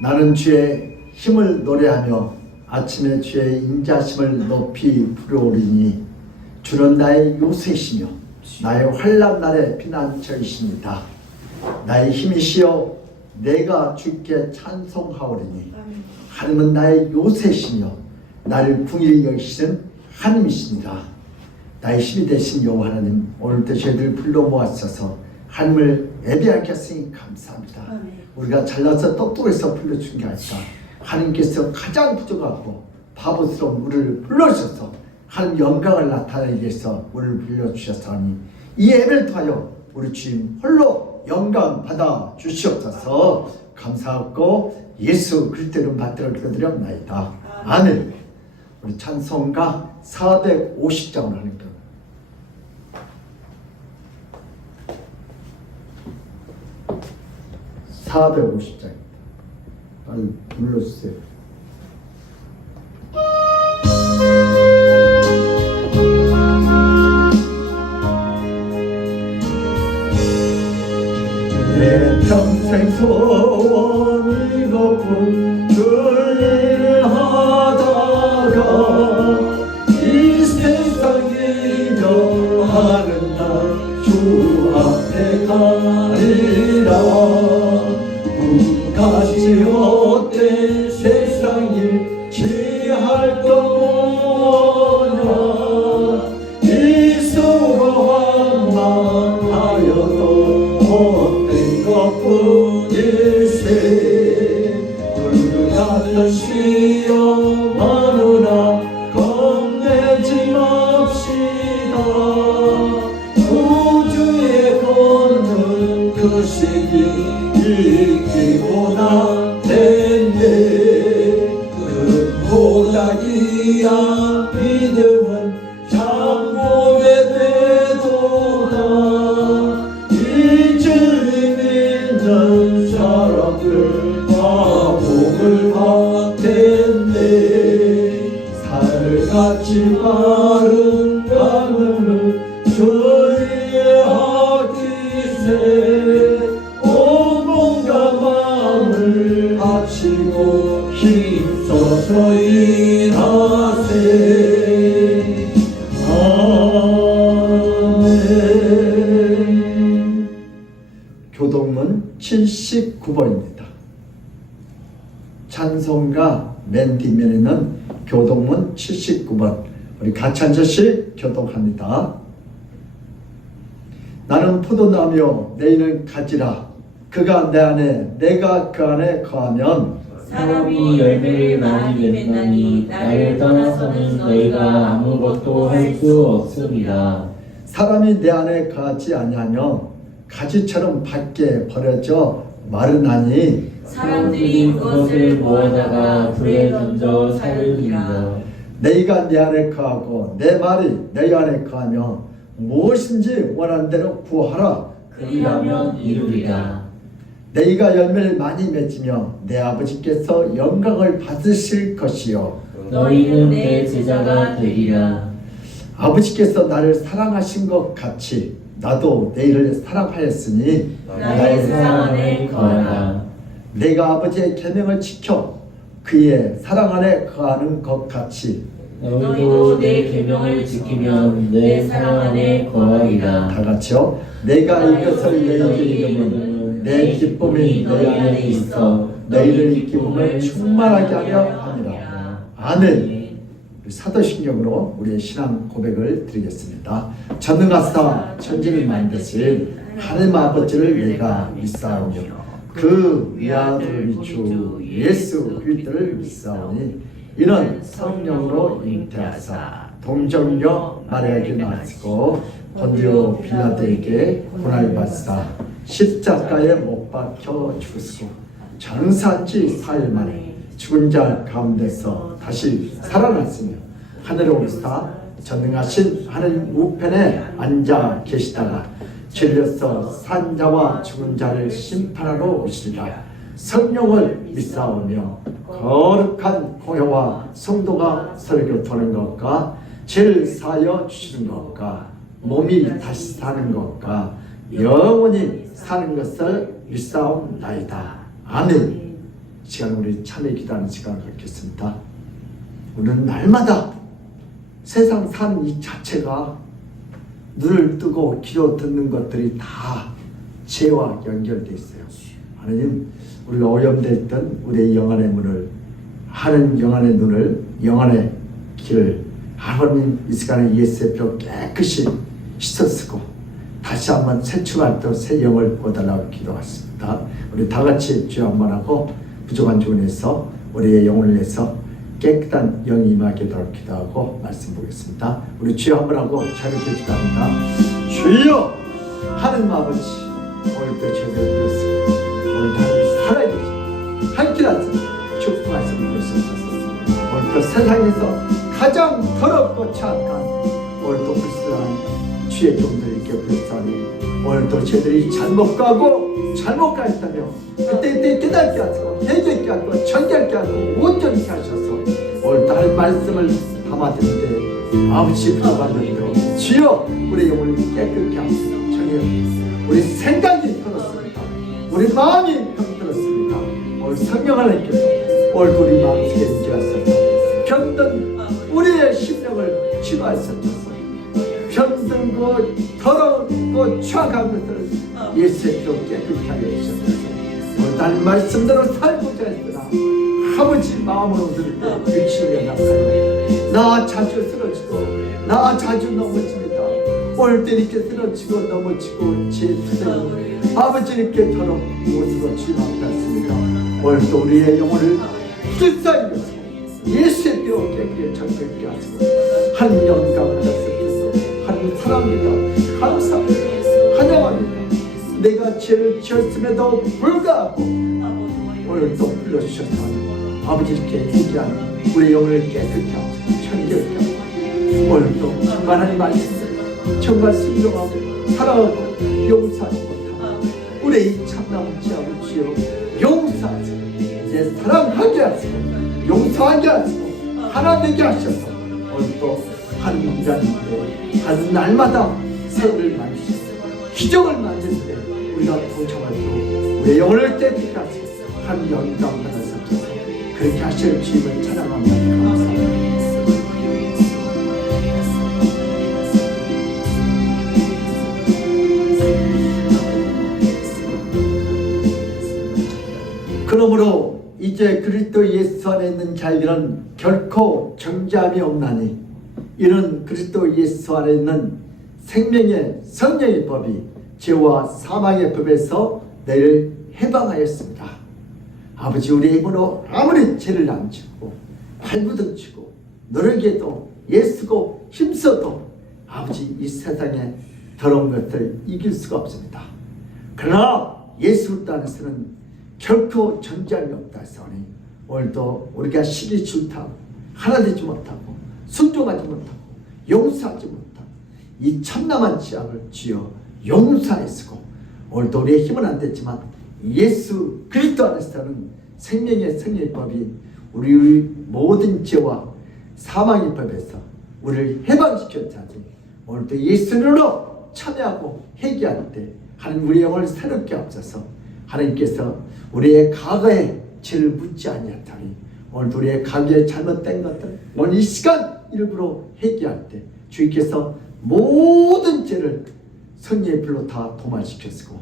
나는 주의 힘을 노래하며 아침에 주의 인자심을 높이 부르오리니 주는 나의 요새시며 나의 환난 날의 피난처이십니다. 나의 힘이시여 내가 주께 찬송하오리니 하나님은 나의 요새시며 나를 궁히 여기시는 하나님이십니다. 나의 힘이 되신 여호와 하나님, 오늘도 저희들 불러 모아주셔서 하나님을 예배하게 하시니 감사합니다. 우리가 잘나서 똑똑해서 불러준 게 아니라 하나님께서 가장 부족하고 바보스러운 우리를 불러주셔서 하나님 영광을 나타내기 위해서 우리를 불러주셨사니 이 예배를 통하여 우리 주님 홀로 영광 받아 주시옵소서. 감사하고 예수 그리스도 이름 받들어 기도드렸나이다. 아멘. 우리 찬송가 450장을 하는 거. 450장입니다. 빨리 불러주세요. 내 평생 소원 이것뿐 주일 하다가 이 세상이 변하는 날 주 앞에 가리라. 같이 헛된 세상을 취할 거냐. 이수로 한만하여도 헛된 것뿐일세. 붉은 하늘 쉬어 마누라 겁내지 맙시다. 우주에 걷는 그 시기 이기고나 됐네. 근보자기야 믿음은 장복의 되도다. 이 진리 믿는 사람들 다 복을 받겠네. 살같이 바른 가문을 주의 하기세. 바치고 힘써서 일하세. 아멘. 교동문 79번입니다. 찬송가 맨 뒷면에는 교동문 79번. 우리 같이 앉으시 교독합니다. 나는 포도나무요 너희는 가지라. 그가 내 안에 내가 그 안에 거하면 사람이 열매를 많이 맺나니 나를 떠나서는 너희가 아무것도 할 수 없습니다. 사람이 내 안에 거하지 아니하며 가지처럼 밖에 버려져 마르나니 사람들이 그것을 모아다가 불에 던져 사르리라. 너희가 내 안에 거하고 내 말이 너희 안에 거하며 무엇인지 원하는 대로 구하라. 그리하면 이루리라. 너희가 열매를 많이 맺으며 내 아버지께서 영광을 받으실 것이요 너희는 내 제자가 되리라. 아버지께서 나를 사랑하신 것 같이 나도 너희를 사랑하였으니 나의 사랑 안에 거하라. 내가 아버지의 계명을 지켜 그의 사랑 안에 거하는 것 같이 너희도 내 계명을 지키면 내 사랑 안에 거하리라. 다 같이요. 내가 이것을 너희에게 이르면 내 기쁨이 너희 안에 있어 너희를 이 기쁨을 충만하게 하려 함이라. 아멘. 사도신경으로 우리의 신앙 고백을 드리겠습니다. 전능하사 천지를 만드신 하나님 아버지를 내가 믿사오며 그 위아들 주 예수 그리스도를 믿사오니 이는 성령으로 잉태하사 동정녀 마리아에게 나시고 본디오 빌라도에게 고난을 받으사 십자가에 못 박혀 죽으시고 장사한 지 4일 만에 죽은 자 가운데서 다시 살아났으며 하늘에 오르사 전능하신 하나님 우편에 앉아 계시다가 죄려서 산 자와 죽은 자를 심판하러 오시리라. 성령을 믿사오며 거룩한 공회와 성도가 서로 교통하는 것과 죄를 사하여 주시는 것과 몸이 다시 사는 것과 영원히 사는 것을 믿사옵나이다. 아멘. 시간 우리 참회 기도하는 시간을 갖겠습니다. 우리는 날마다 세상 산 이 자체가 눈을 뜨고 귀로 듣는 것들이 다 죄와 연결되어 있어요. 하나님, 우리가 오염되어 있던 우리의 영안의 문을, 하는 영안의 눈을, 영안의 길을 하나님 이 시간에 예수의 표 깨끗이 씻어쓰고 다시 한번 새 출발 또 새 영을 보달라고 기도하십니다. 우리 다 같이 주여 한번 하고 부족한 주문에서 우리의 영혼을 위해서 깨끗한 영이 임하게 도록 기도하고 말씀 보겠습니다. 우리 주여 한번 하고 자유롭게 기도합니다. 주여 하나님 아버지, 오늘도 죄를 드렸습니다. 오늘도 하나님 살아계신 함께 하셔서 축복 말씀을 보셨소서. 오늘도 세상에서 가장 더럽고 착한 오늘도 불쌍한 주의 종들에게 불쌍히 오늘도 저들이 잘못 가고 잘못 가했다며 그때 깨닫게 하시고 회개케 하고 정결케 하고 온전케 하셔서 오늘 다른 말씀을 담아드는데 아버지 부족한데도 주여 우리 영혼을 깨끗게 하시고 정결 우리 생각이 들었습니다. 우리 마음이 들었습니다. 오늘 성령 하나님께서 오늘 우리 마음속에 임재하셔서 병든 우리의 심령을 치유하셔서 병들고 더럽고 추악한 것들을 예수의 피로 깨끗하게 하게 해주셔서 오늘 다른 말씀대로 살고자 했으나 아버지 마음으로 들을 때 육신이 나타나요. 나 자주 쓰러지고 나 자주 넘어집니다. 오늘도 이렇게 쓰러지고 넘어지고 제 투쟁 아버지 이렇게 더러운 모습으로 주님 앞에 왔습니다. 오늘도 우리의 영혼을 불쌍히 여시고 예수의 피로 깨끗하게 정결케 하시고 한 영감을 하셨습니다. 하나님 사랑합니다. 감사합니다. 환영합니다. 내가 죄를 지었음에도 불구하고 오늘 또 불러주셔서 아버지 이렇게 회개하는 우리 영혼을 깨끗게 하고 정결케 하고 오늘 또 정말 하나님 말씀 정말 순종하고 사랑하고 용서하지 못하고 우리 이 참나무 지하고 주여 용서하시고 이제 사랑하게 하시고 용서하게 하시고 하나 되게 하셔서 오늘 또 하나님이라는데 하는 날마다 새해를 만드시고 기적을 만드는데 우리가 도착하고 우리의 영혼을 깨끗게 하시고 하나님 영감 받아서 그렇게 하실 주님을 찬양합니다. 감사합니다. 그러므로 이제 그리스도 예수 안에 있는 자에게는 결코 정죄함이 없나니 이는 그리스도 예수 안에 있는 생명의 성령의 법이 죄와 사망의 법에서 너희를 해방하였습니다. 아버지 우리의 힘으로 아무리 죄를 안 짓고 발부둥치고 노력해도 애쓰고 힘써도 아버지 이 세상의 더러운 것을 이길 수가 없습니다. 그러나 예수 안에서는 결코 정죄함이 없다 했으니 오늘도 우리가 시기 질투하고 하나 되지 못하고 순종하지 못하고 용서하지 못하고 이 참남한 죄악을 주여 용서하시고 오늘도 우리의 힘은 안 됐지만 예수 그리스도 안에서는 생명의 성령의 법이 우리 모든 죄와 사망의 법에서 우리를 해방시켰자니 오늘도 예수님으로 참여하고 회개할 때 하나님 우리의 영혼을 새롭게 하옵소서. 하나님께서 우리의 과거의 죄를 묻지 아니하다니 오늘도 우리의 과거에 잘못된 것들 오늘 이 시간 일부러 회개할 때 주님께서 모든 죄를 성령의 불로 다 도말시켰고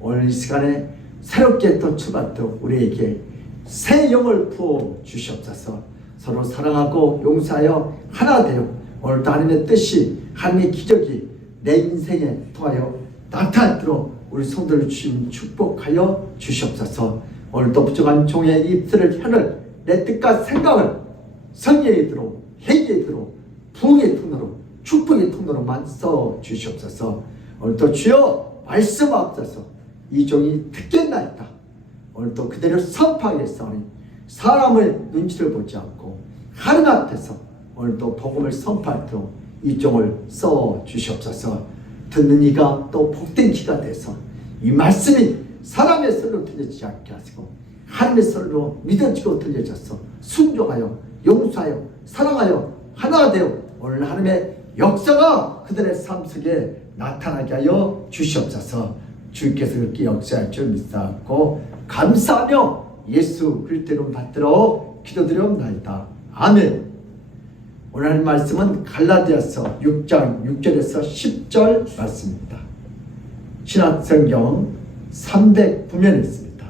오늘 이 시간에 새롭게 또 출발도 우리에게 새 영을 부어 주시옵소서. 서로 사랑하고 용서하여 하나 되어 오늘도 하나님의 뜻이 하나님의 기적이 내 인생에 통하여 나타나도록 우리 성도를 주님 축복하여 주시옵소서. 오늘도 부족한 종의 입술을 혀를 내 뜻과 생각을 성령의 도로 회개의 도로 부흥의 통로로 축복의 통로로만 써 주시옵소서. 오늘도 주여 말씀하옵소서. 이 종이 듣겠나이다. 오늘도 그대로 선포하겠사오니 사람의 눈치를 보지 않고 하나님 앞에서 오늘도 복음을 선포하도록 이 종을 써 주시옵소서. 듣는 이가 또 복된 기가 돼서 이 말씀이 사람의 소리로 들려지지 않게 하시고 하나님의 소리로 믿어지고 들려져서 순종하여 용서하여 사랑하여 하나가 되어 오늘 하나님의 역사가 그들의 삶 속에 나타나게 하여 주시옵소서. 주께서 그렇게 역사할 줄 믿사옵고 감사하며 예수 그리스도 받들어 기도드려옵나이다. 아멘. 오늘 하는 말씀은 갈라디아서 6장 6절에서 10절 말씀입니다. 신약성경 309면에 있습니다.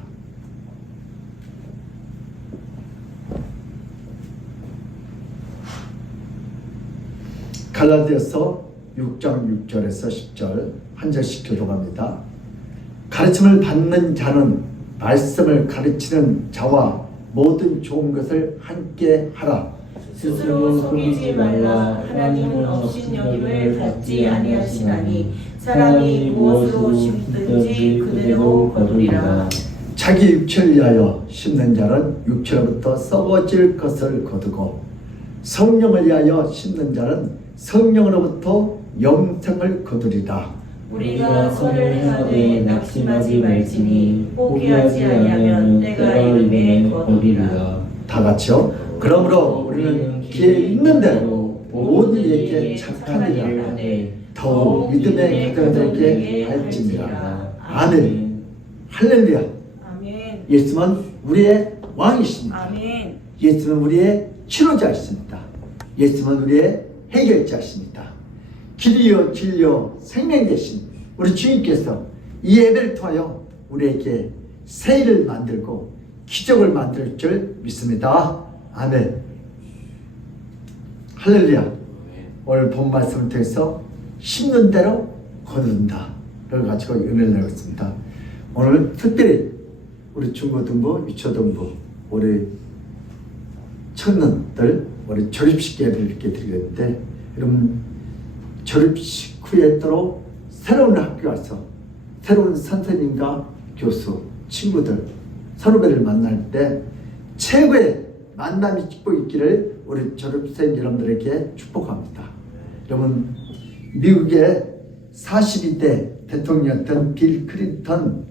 갈라디아서 6장 6절에서 10절 한 절씩 교독합니다. 가르침을 받는 자는 말씀을 가르치는 자와 모든 좋은 것을 함께 하라. 스스로 속이지 말라. 하나님은 없인 여김을 받지 아니하시나니 사람이 무엇으로 심든지 그대로 거두리라. 자기 육체를 위하여 심는 자는 육체로부터 썩어질 것을 거두고 성령을 위하여 심는 자는 성령으로부터 영생을 거두리라. 우리가 선을 행하되 낙심하지 말지니 포기하지 아니하면 때가 이름에 거두리라. 다 같이요. 그러므로 우리는 기회 있는 대로 모든 이에게 착한 일을 하되 더욱 믿음의 가정들에게 할지니라. 아멘. 할렐루야. 아멘. 예수는 우리의 왕이십니다. 아멘. 예수는 우리의 치료자이십니다. 예수는 우리의 해결자이십니다. 길이요 진리요 생명 되신 우리 주님께서 이 예배를 통하여 우리에게 새 일을 만들고 기적을 만들 줄 믿습니다. 아멘. 할렐루야. 오늘 본 말씀을 통해서 심는 대로 거둔다 를 가지고 은혜를 내렸습니다. 오늘 특별히 우리 중고등부, 유초등부 우리 청년들 우리 졸업식 예배를 이렇게 드리겠는데, 여러분 졸업식 후에 또 새로운 학교 와서 새로운 선생님과 교수, 친구들, 선후배를 만날 때 최고의 만남이 축복 있기를 우리 졸업생 여러분들에게 축복합니다. 여러분 미국의 42대 대통령이었던 빌 클린턴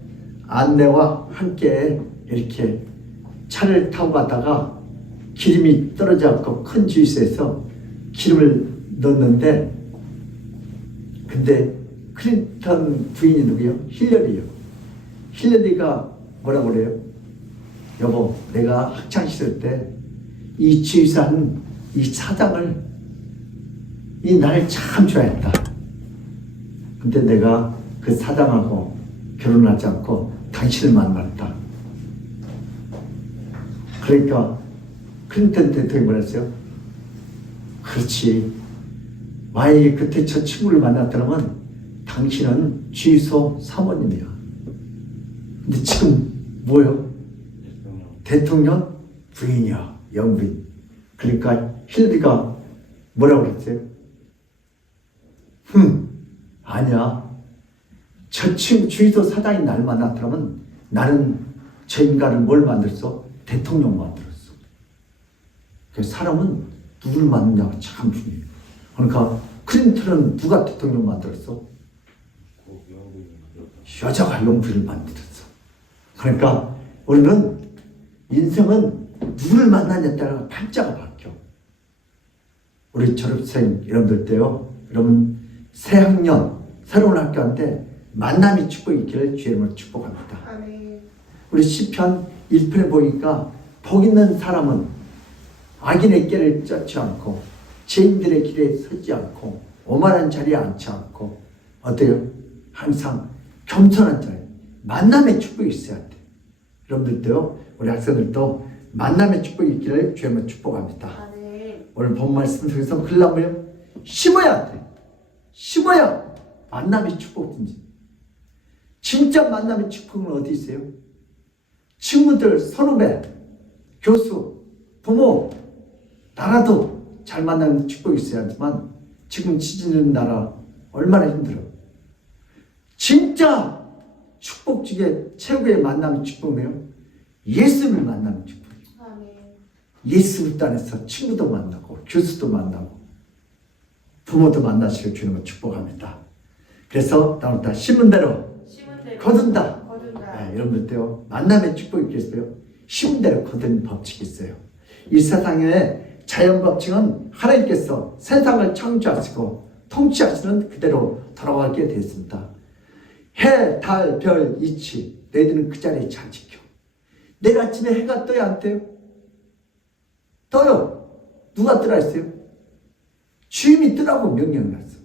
아내와 함께 이렇게 차를 타고 가다가 기름이 떨어져 갖고 큰 주유소에서 기름을 넣었는데, 근데 클린턴 부인이 누구예요? 힐러리요. 힐러리가 뭐라고 그래요? 여보, 내가 학창시절 때 이 주유소 한 이 사장을 이 나를 참 좋아했다. 근데 내가 그 사장하고 결혼하지 않고 당신을 만났다. 그러니까 클린턴 대통령이 뭐라 했어요? 그렇지. 만약에 그때 저 친구를 만났더라면 당신은 주유소 사모님이야. 근데 지금 뭐예요? 대통령 부인이야. 영부인. 그러니까 힐리가 뭐라고 그랬어요? 아니야. 저 친구 주유소 사장이 날 만났더라면 나는 저 인간을 뭘 만들었어? 대통령 만들었어. 그 사람은 누구를 만드냐가 참 중요해요. 그러니까 클린턴은 누가 대통령 만들었어? 여자가 영부인을 만들었어. 그러니까 우리는 인생은 누구를 만나냐에 따라 팔자가 바뀌어. 우리 졸업생 여러분들 때요, 여러분 새 학년 새로운 학교한테 만남이 축복이 있기를 주의 이름으로 축복합니다. 아멘. 우리 시편 1편에 보니까 복 있는 사람은 악인의 길을 쫓지 않고 죄인들의 길에 서지 않고 오만한 자리에 앉지 않고 어때요? 항상 겸손한 자리, 만남의 축복이 있어야 돼. 여러분들도요, 우리 학생들도 만남의 축복이 있기를 주의 이름으로 축복합니다. 아멘. 오늘 본 말씀 속에서 글라고요, 심어야 돼. 심어야 만남의 축복인지. 진짜 만남의 축복은 어디 있어요? 친구들, 선후배, 교수, 부모, 나라도 잘 만나는 축복이 있어야지만 지금 지지는 나라 얼마나 힘들어. 진짜 축복 중에 최고의 만남의 축복이에요. 예수를 만나는 축복이에요. 아멘. 예수 그리스도 안에서 친구도 만나고 교수도 만나고 부모도 만나시길 주님을 축복합니다. 그래서 나는 다 심은 대로 거둔다. 네, 여러분들도요, 만남의 축복이 있겠어요? 심은 대로 거두는 법칙이 있어요. 이 세상의 자연 법칙은 하나님께서 세상을 창조하시고 통치하시는 그대로 돌아가게 되었습니다. 해, 달, 별, 이치 너희들은 그 자리에 잘 지켜. 내일 아침에 해가 떠야 안 떠요? 떠요. 누가 뜨라 했어요? 주님이 뜨라고 명령을 했어.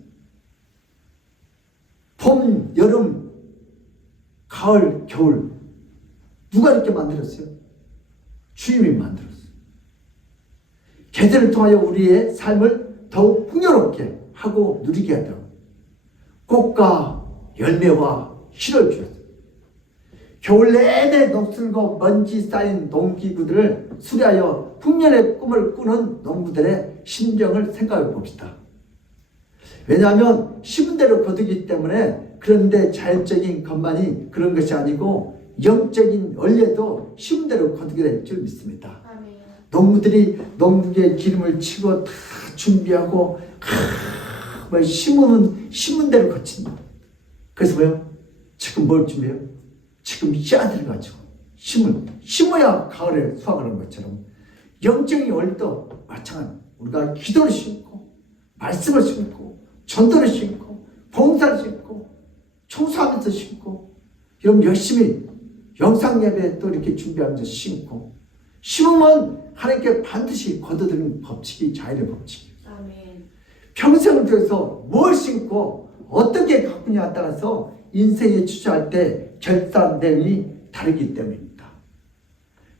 봄, 여름, 가을, 겨울 누가 이렇게 만들었어요? 주님이 만들었어요. 계절을 통하여 우리의 삶을 더욱 풍요롭게 하고 누리게 하도록 꽃과 열매와 실을 주었어요. 겨울 내내 녹슬고 먼지 쌓인 농기구들을 수리하여 풍년의 꿈을 꾸는 농부들의 심정을 생각해 봅시다. 왜냐하면 심은 대로 거두기 때문에. 그런데 자연적인 것만이 그런 것이 아니고 영적인 원리도 심은 대로 거두게 될 줄 믿습니다. 아멘. 농부들이 농부에 기름을 치고 다 준비하고 뭐 심은 대로 거친다. 그래서 뭐요? 지금 뭘 준비해요? 지금 씨앗을 가지고 심어야 가을에 수확을 하는 것처럼 영적인 원리도 마찬가지. 우리가 기도를 심고 말씀을 심고 전도를 심고 봉사를 심고 청소하면서 심고 여러분 열심히 영상 예배 또 이렇게 준비하면서 심고 심으면 하나님께 반드시 거둬들이는 법칙이 자연의 법칙이에요. 아멘. 평생을 통해서 뭘 심고 어떻게 가꾸냐에 따라서 인생에 취조할 때 결산 내용이 다르기 때문입니다.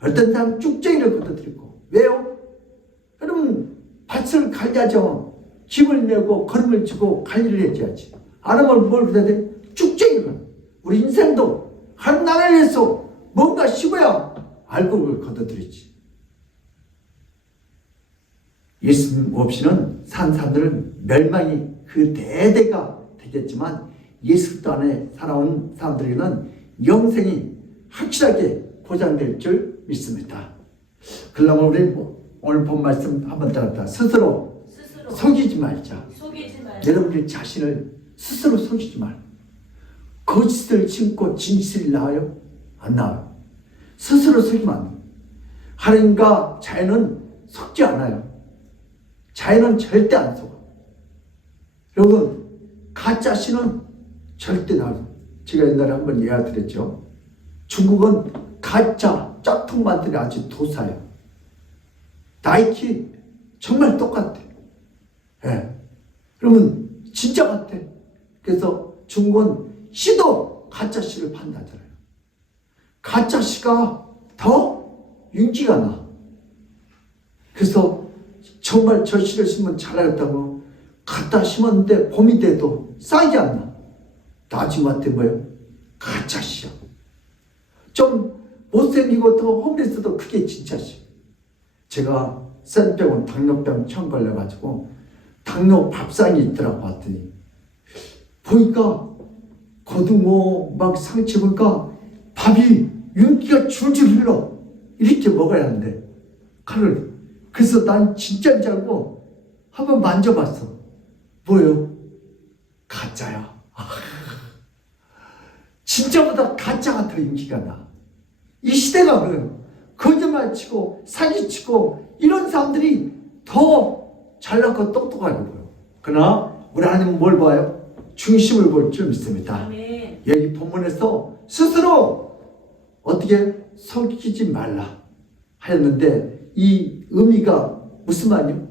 어떤 사람은 쭉쟁이를 거둬들이고 왜요? 여러분 밭을 갈야죠. 집을 내고 걸음을 주고 관리를 해줘야지. 안 하면 뭘 해야 돼? 쭉쟁이가. 우리 인생도 한 나라를 위해서 뭔가 심어야 알고 그걸 거둬들이지. 예수님 없이는 산 사람들은 멸망이 그 대대가 되겠지만 예수 안에 살아온 사람들에게는 영생이 확실하게 보장될 줄 믿습니다. 그러면 우리 오늘 본 말씀 한번 따라합니다. 스스로 속이지 말자. 여러분들 자신을 스스로 속이지 말고 거짓을 심고 진실이 나와요? 안 나와요. 스스로 속이면 안 돼요. 하나님과 자연은 속지 않아요. 자연은 절대 안 속아. 여러분 가짜 신은 절대 나와요. 제가 옛날에 한번 예화 드렸죠. 중국은 가짜 짝퉁만들이 아주 도사예요. 나이키 정말 똑같아. 예. 그러면 진짜 같아. 그래서 중국은 씨도 가짜 씨를 판다잖아요. 가짜 씨가 더 윤기가 나. 그래서 정말 저 씨를 심으면 잘하겠다고 갖다 심었는데 봄이 돼도 싹이 안 나. 나중한테 뭐예요? 가짜 씨야. 좀 못생기고 더 홈리스도 그게 진짜 씨. 제가 센병원 당뇨병 처음 걸려가지고 당뇨 밥상이 있더라고 봤더니 보니까 고등어 막 상치 보니까 밥이 윤기가 줄줄 흘러. 이렇게 먹어야 한대. 칼을. 그래서 난 진짜인 줄 알고 한번 만져봤어. 뭐예요? 가짜야. 진짜보다 가짜가 더 인기가 나. 이 시대가 그래요. 거짓말 치고 사기치고 이런 사람들이 더 잘나고 똑똑하게 보여. 그러나 우리 하나님은 뭘 봐요? 중심을 볼 줄 믿습니다. 아멘. 여기 본문에서 스스로 어떻게 속이지 말라 하였는데 이 의미가 무슨 말이요?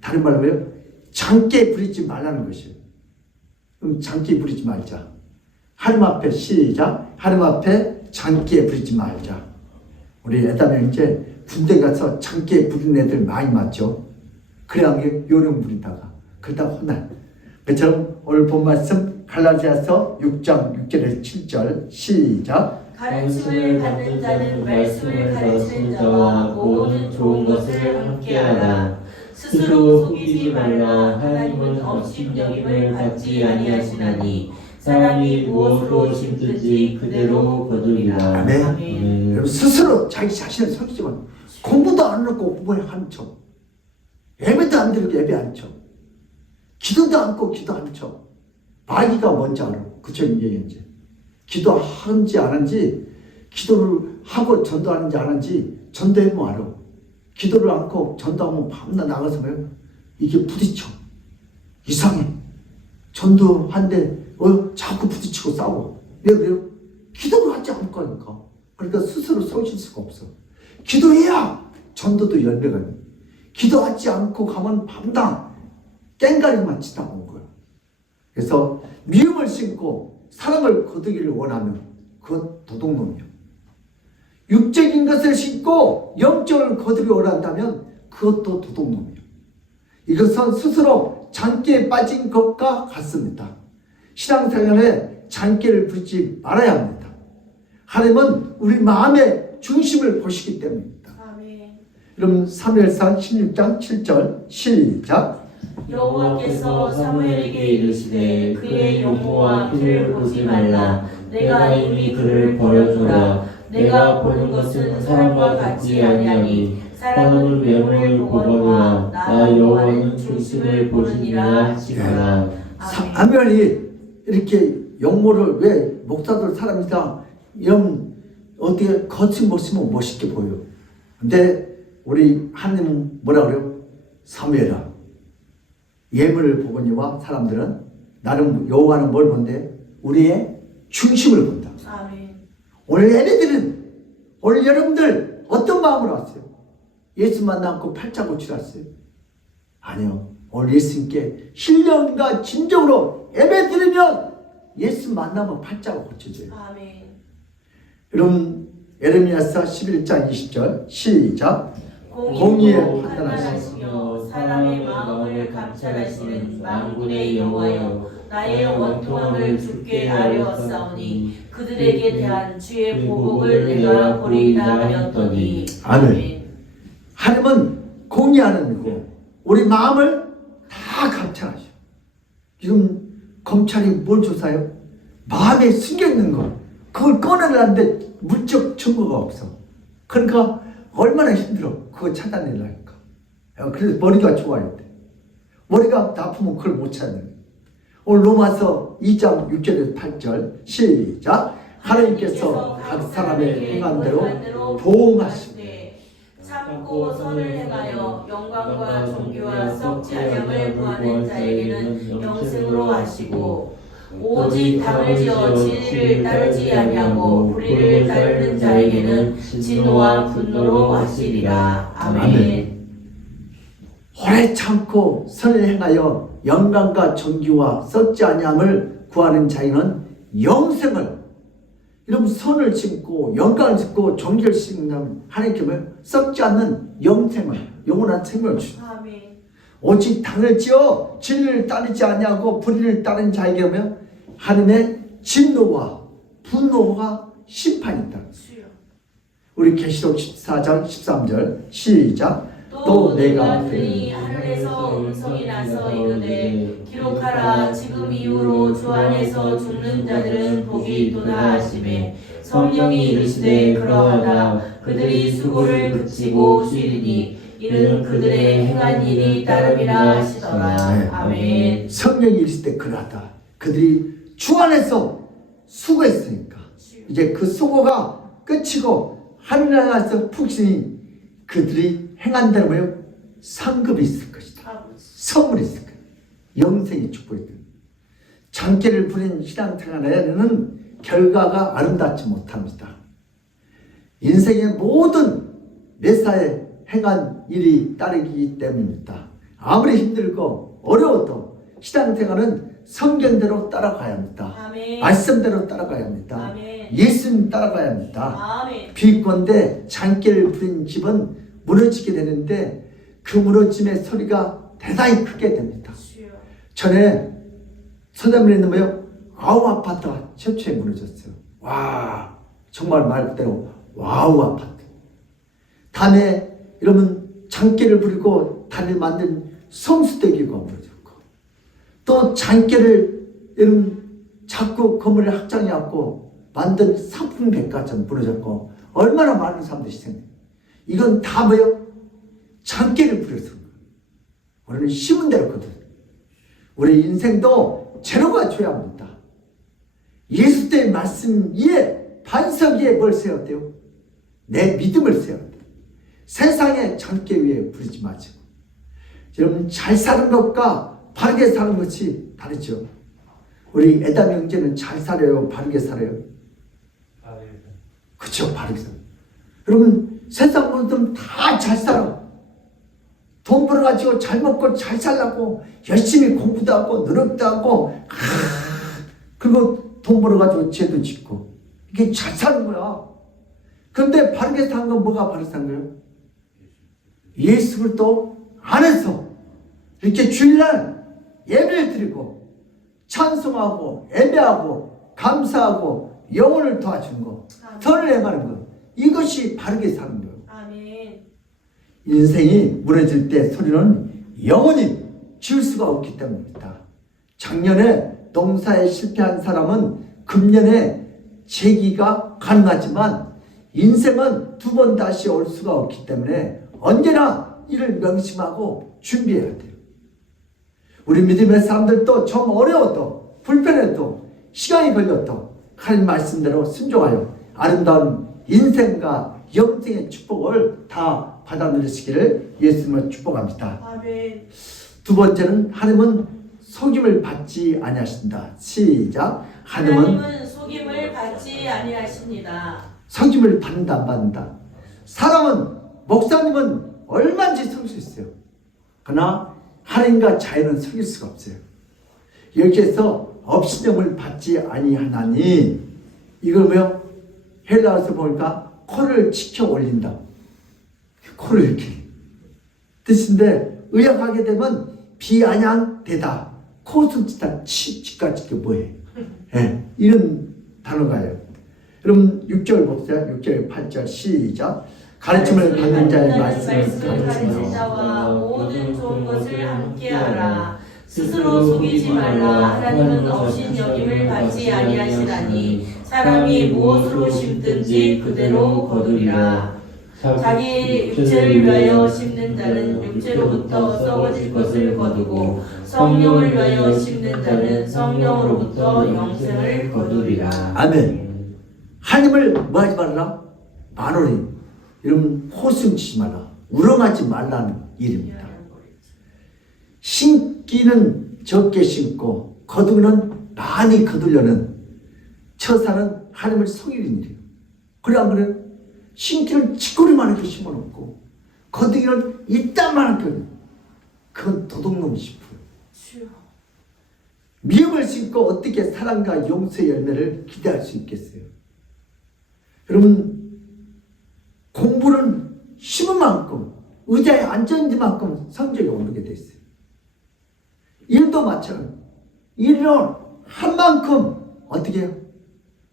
다른 말로 뭐예요? 장깨 부리지 말라는 것이에요. 그럼 장깨 부리지 말자. 하나님 앞에 시작. 하나님 앞에 장깨 부리지 말자. 우리 애담 형제 군대 가서 장깨 부리는 애들 많이 맞죠. 그래야 요령 부리다가 그러다가 혼날. 그처럼 오늘 본 말씀 갈라디아서 6장 6절에서 7절 시작. 가르침을 받는 자는 말씀을 가르치는 자와 모든 좋은 것을 함께하라. 스스로 속이지 말라. 하나님은 업신여김을 받지 아니하시나니 사람이 무엇으로 심든지 그대로 거두리라. 아멘. 아멘. 여러분 스스로 자기 자신을 속이지 마. 공부도 안 하고 공부를 하는 척. 예배도 안 드리고 예배 안 척. 기도도 않고 기도 안 척. 마귀가 뭔지 알아. 그쵸 이게 이제. 기도하는지 안 하는지, 기도를 하고 전도하는지 안 하는지 전도해보면 알아. 기도를 않고 전도하면 밤낮 나가서 뭐예요? 이게 부딪혀. 이상해. 전도한데 자꾸 부딪히고 싸워. 왜 그래요? 기도를 하지 않을 거니까. 그러니까 스스로 쏘실 수가 없어. 기도해야 전도도 열매가. 기도하지 않고 가면 밤당 깽가리만 치다 온 거야. 그래서 미움을 심고 사랑을 거두기를 원하면 그건 도둑놈이야. 육적인 것을 심고 영적을 거두기 원한다면 그것도 도둑놈이야. 이것은 스스로 장기에 빠진 것과 같습니다. 신앙생활에 장기를 부리지 말아야 합니다. 하나님은 우리 마음의 중심을 보시기 때문입니다. 그럼 사무엘상 16장 7절 시작. 여호와께서 사무엘에게 이르시되 그의 용모와 키를 보지 말라. 내가 이미 그를 버려두라. 내가 보는 것은 사람과 같지 아니하니 사람은 외모를 보거니와 나 여호와는 중심을 보느니라 하시더라. 사무엘이 이렇게 용모를 왜 목사들 사람이 다 어떻게 거친 모습은 멋있게 보여. 근데 우리 하나님은 뭐라 그래요? 사무엘아, 예물을 보거니와 사람들은 나는 여호와는 뭘 본대? 우리의 중심을 본다. 아멘. 오늘 애들은 오늘 여러분들 어떤 마음으로 왔어요? 예수 만나고 팔자 고치러 왔어요? 아니요. 오늘 예수님께 신령과 진정으로 예배 드리면 예수 만나면 팔자가 고쳐져요. 아멘. 여러분 에레미야서 11장 20절 시작. 공의에 판단하시며 사람의 마음을 감찰하시는 만군의 여호와여, 나의 원통함을 주께 아뢰었사오니 그들에게 대한 주의 보복을 내가 보리이다 하였더니. 아멘. 하나님은 공의하는 이고 우리 마음을 다 감찰하셔. 지금 검찰이 뭘 조사해요? 마음에 숨겨있는 거. 그걸 꺼내려는데 물적 증거가 없어. 그러니까 얼마나 힘들어. 그거 찾아내려니까. 그래서 머리가 좋아야 돼. 머리가 나쁘면 그걸 못 찾는. 오늘 로마서 2장 6절에서 8절 시작. 하나님께서 각 사람의 행한대로 보응하시되 참고 선을 행하여 영광과 존귀와 썩지 아니함을 구하는 자에게는 영생으로 하시고, 오직 담을 지어 진리를 따르지 아니하고 불의를 따르는 자에게는 진노와 분노로 하시리라. 아멘. 오래 참고 선을 행하여 영광과 존귀와 썩지 아니함을 구하는 자에게는 영생을, 이런 선을 심고 영광을 심고 존귀를 심는 하나님께 썩지 않는 영생을, 영원한 생명을 주시다. 아멘. 오직 당을 지어 진리를 따르지 아니하고 불의를 따르는 자에게는 하나님의 진노와 분노와 심판이 있다. 우리 계시록 14장 13절 시작. 또 내가 들으니 하늘에서 음성이 나서 이르되 기록하라. 지금 이후로 주 안에서 죽는 자들은 복이 있도다 하시매, 성령이 이르시되 그러하다. 그들이 수고를 그치고 쉬리니 이는 그들의 행한 일이 따름이라 하시더라. 아멘. 성령이 이르실 때 그러하다. 그들이 주 안에서 수고했으니까 이제 그 수고가 끝이고 하늘나라에서 푹 쉬니 그들이 행한 대로 뭐예요? 상급이 있을 것이다. 선물이 있을 거예요. 영생의 축복이 있다. 장기를 부린 신앙생활에는 결과가 아름답지 못합니다. 인생의 모든 매사에 행한 일이 따르기 때문입니다. 아무리 힘들고 어려워도 신앙생활은 성경대로 따라가야 합니다. 아멘. 말씀대로 따라가야 합니다. 아멘. 예수님 따라가야 합니다. 아멘. 비건대 장기를 부린 집은 무너지게 되는데 그 무너짐의 소리가 대단히 크게 됩니다. 전에 서대문에 있는 뭐요? 와우 아파트가 최초에 무너졌어요. 와, 정말 말 그대로 와우 아파트. 다음에 이러면 장기를 부리고 단을 만든 성수대교가 무너졌고, 또 장기를 이런 자꾸 건물을 확장해갖고 만든 상품백화점 무너졌고, 얼마나 많은 사람들이 희생해요. 이건 다 뭐예요? 장기를 부려서 우리는 심은 대로 거둬. 우리 인생도 제로가 줘야 합니다. 예수 때의 말씀 위에 반석 위에 뭘 세워야 돼요? 내 믿음을 세워야 돼요. 세상의 장기 위에 부리지 마시고. 여러분, 잘 사는 것과 바르게 사는 것이 다르죠. 우리 애담 형제는 잘 살아요? 바르게 살아요? 그쵸, 바르게 살아. 여러분, 세상 분들은 다 잘 살아. 돈 벌어가지고 잘 먹고 잘 살라고 열심히 공부도 하고 노력도 하고 그리고 돈 벌어가지고 죄도 짓고 이게 잘 사는 거야. 그런데 바르게 산 건 뭐가 바르게 산 거예요? 예수 그리스도 안에서 이렇게 주일날 예배를 드리고 찬송하고 예배하고 감사하고 영혼을 도와주는 거, 선을 행하는 거, 이것이 바르게 사는 거예요. 아멘. 인생이 무너질 때 소리는 영원히 지울 수가 없기 때문입니다. 작년에 농사에 실패한 사람은 금년에 재기가 가능하지만 인생은 두 번 다시 올 수가 없기 때문에 언제나 이를 명심하고 준비해야 돼요. 우리 믿음의 사람들도 좀 어려워도 불편해도 시간이 걸려도 하나님 말씀대로 순종하여 아름다운 인생과 영생의 축복을 다 받아 누리시기를 예수님을 축복합니다. 아멘. 두 번째는 하나님은 속임을 받지 아니하신다. 시작. 하나님은 속임을 받지 아니하십니다. 속임을 받는다 안 받는다. 사람은 목사님은 얼마든지 속일 수 있어요. 그러나 하나님과 자연은 속일 수가 없어요. 여기에서 업신여을 받지 아니하나니 이걸 뭐요? 헬라어에서 보니까 코를 치켜 올린다. 코를 이렇게 뜻인데 의역하게 되면 비아냥되다. 코숨치다. 치까짓게 뭐해? 예, 이런 단어가요. 여러분 6절 봅시다. 6절 8절 시작. 가르침을 받는 자의 말씀을 가르친 자와 모든 좋은 것을 함께하라. 스스로 속이지 말라. 하나님은 업신여김을 받지 아니하시나니 사람이 무엇으로 심든지 그대로 거두리라. 자기 육체를 위하여 심는 자는 육체로부터 썩어질 것을 거두고 성령을 위하여 심는 자는 성령으로부터 영생을 거두리라. 아멘. 하나님을 뭐 하지 말라? 만원이. 여러분 호승치지 말라. 우롱하지 말라는 일입니다. 심기는 적게 심고 거두기는 많이 거두려는 처사는 하나님을 속이는 일이에요. 그래 안 그래요? 심기는 찌꺼리만하게 심어놓고 거두기는 이따만하게, 그건 도둑놈이 싶어요. 미움을 심고 어떻게 사랑과 용서의 열매를 기대할 수 있겠어요? 여러분 공부는 심은 만큼 의자에 앉은 만큼 성적이 오르게 돼 있어요. 일도 마찬가지예요. 일을 한 만큼 어떻게 해요?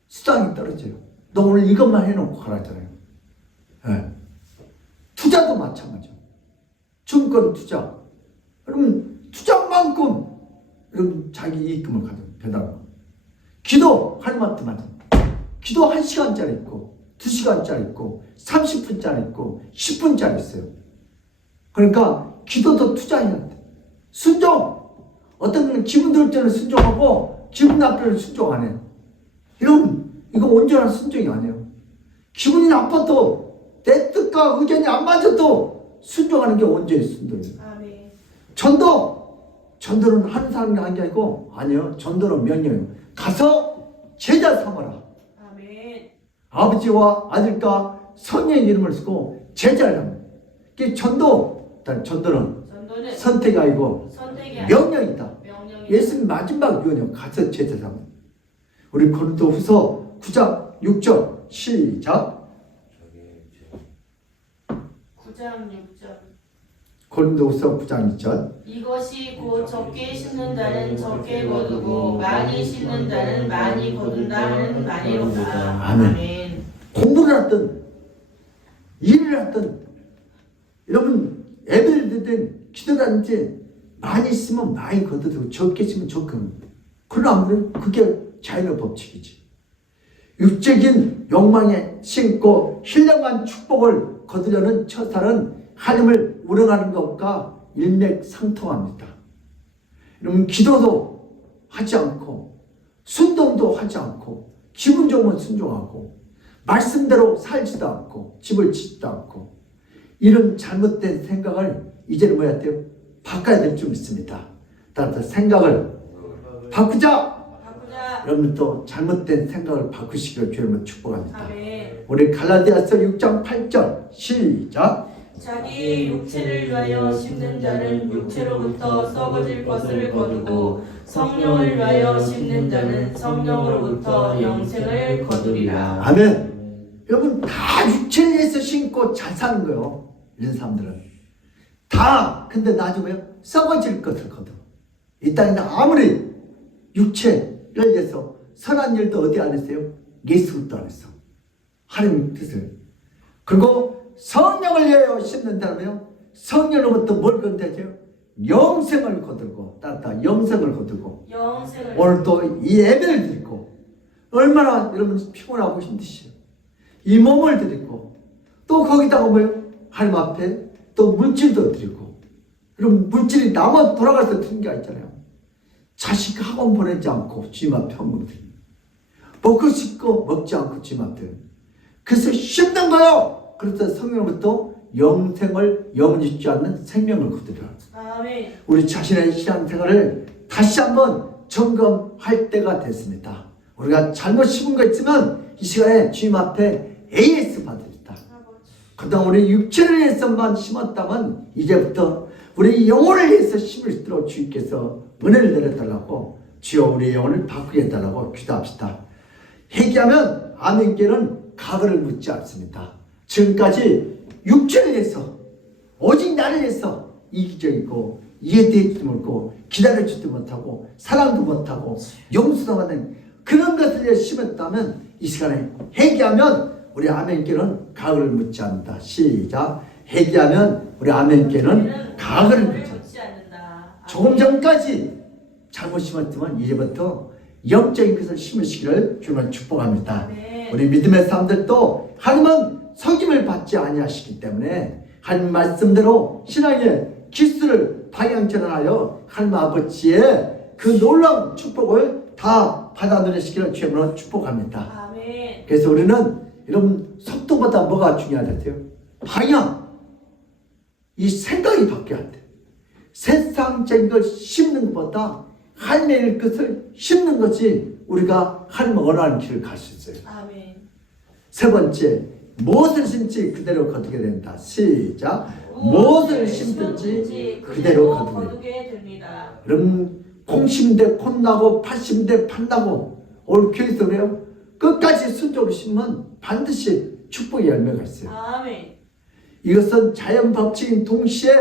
수당이 떨어져요. 너 오늘 이것만 해놓고 가라잖아요. 네. 투자도 마찬가지죠. 증권 투자. 여러분 투자만큼 여러분 자기 이익금을 가져가고, 기도 하나님한테 맞아. 기도 1시간짜리 있고 2시간짜리 있고 30분짜리 있고 10분짜리 있어요. 그러니까 기도도 투자해야 돼. 순종. 어떤 분은 기분 들을 때는 순종하고 기분 나쁠 때는 순종 안 해요. 이거 온전한 순종이 아니에요. 기분이 나빠도 내 뜻과 의견이 안 맞아도 순종하는 게 온전히 순종이에요. 아멘. 전도는 하는 사람이 하는 게 아니고, 아니요, 전도는 명령이에요. 가서 제자 삼아라. 아멘. 아버지와 아들과 성령의 이름을 쓰고 제자를 합니다. 전도는 선택이 아니고 선택이 명령이다. 명령이다. 예수님 마지막 유언이요. 가서 제자 삼아. 우리 고린도후서 9장 6절 시작. 9장 6절. 고린도후서 9장 6절. 이것이 곧 적게 심는 자는 적게 거두고 많이 심는 자는 많이 거둔다 하는 말이로다. 아멘. 공부를 하든 일을 하든 여러분 예배를 드든 기도를 하든지 많이 쓰면 많이 거두고 적게 쓰면 적게. 그러나 아무래도 그게 자연의 법칙이지. 육적인 욕망에 심고 신령한 축복을 거두려는 처사는 하나님을 우러가는 것과 일맥상통합니다. 여러분 기도도 하지 않고 순종도 하지 않고 기분 좋으면 순종하고 말씀대로 살지도 않고 집을 짓지도 않고 이런 잘못된 생각을 이제는 뭐야 돼요? 바꿔야 될 줄 믿습니다. 따라서 생각을 바꾸자. 여러분 또 잘못된 생각을 바꾸시기를 주님을 축복합니다. 아멘. 우리 갈라디아서 6장 8절 시작. 자기의 육체를 위하여 심는 자는 육체로부터 썩어질 것을 거두고 성령을 위하여 심는 자는 성령으로부터 영생을 거두리라. 아멘. 여러분 다 육체를 위해서 심고 잘 사는 거예요. 이런 사람들은 다. 근데 나중에 썩어질 것을 거둬. 이 땅에 아무리 육체를 위해서 선한 일도 어디 안 했어요? 예수도 안 했어. 하나님 뜻을. 그리고 성령을 위하여 심는다면 성령으로부터 뭘 건대죠? 영생을 거두고 따뜻한 영생을 거두고 영생을 오늘 또 이 예배를 드리고 얼마나 여러분 피곤하고 힘드시죠? 이 몸을 드리고 또 거기다가 뭐예요? 하나님 앞에 또 물질도 드리고 여러분 물질이 남아 돌아가서 드린 게 있잖아요. 자식 학원 보내지 않고 주님 앞에 헌금 드립니다. 먹고 싶고 먹지 않고 주님 앞에 그래서 심는 거요. 그래서 성령으로부터 영생을 영원히 죽지 않는 생명을 거두리라. 아멘. 우리 자신의 신앙생활을 다시 한번 점검할 때가 됐습니다. 우리가 잘못 심은 거 있지만 이 시간에 주님 앞에 AS 받으리다. 그동안 우리 육체를 위해서만 심었다면 이제부터 우리 영혼을 위해서 심을 수 있도록 주님께서 은혜를 내려달라고 주여 우리 영혼을 바꾸게 해달라고 기도합시다. 회개하면 아멘께는 가글을 묻지 않습니다. 지금까지 육체를 위해서 오직 나를 위해서 이기적이고 이해되지 못하고 기다려주지도 못하고 사랑도 못하고 용서도 받는 그런 것을 위해 심었다면 이 시간에 회개하면 우리 아멘께는 가글을 묻지 않는다. 시작. 회개하면 우리 아멘께는 가글을 묻지 않는다. 조금 전까지 잘못 심었지만 이제부터 영적인 것을 심으시기를 주님을 축복합니다. 아멘. 우리 믿음의 사람들도 하나님은 속임을 받지 아니하시기 때문에 하나님 말씀대로 신앙의 기술을 방향전환하여 하나님 아버지의 그 놀라운 축복을 다 받아 누리시기를 주님으로 축복합니다. 아멘. 그래서 우리는 여러분 속도보다 뭐가 중요하대요? 방향. 이 생각이 바뀌어야 돼. 세상적인 걸 심는 것보다 하나님의 것을 심는 것이 우리가 하나님 원하는 길을 갈 수 있어요. 아멘. 세 번째, 무엇을 심지 그대로 거두게 된다. 시작. 무엇을 심든지 그대로 거두게 됩니다. 여러분 콩 심는데 콩 나고 팥 심는데 팥 나고 오늘 교회에서 그래요. 끝까지 순종으로 심으면 반드시 축복의 열매가 있어요. 아멘. 이것은 자연 법칙인 동시에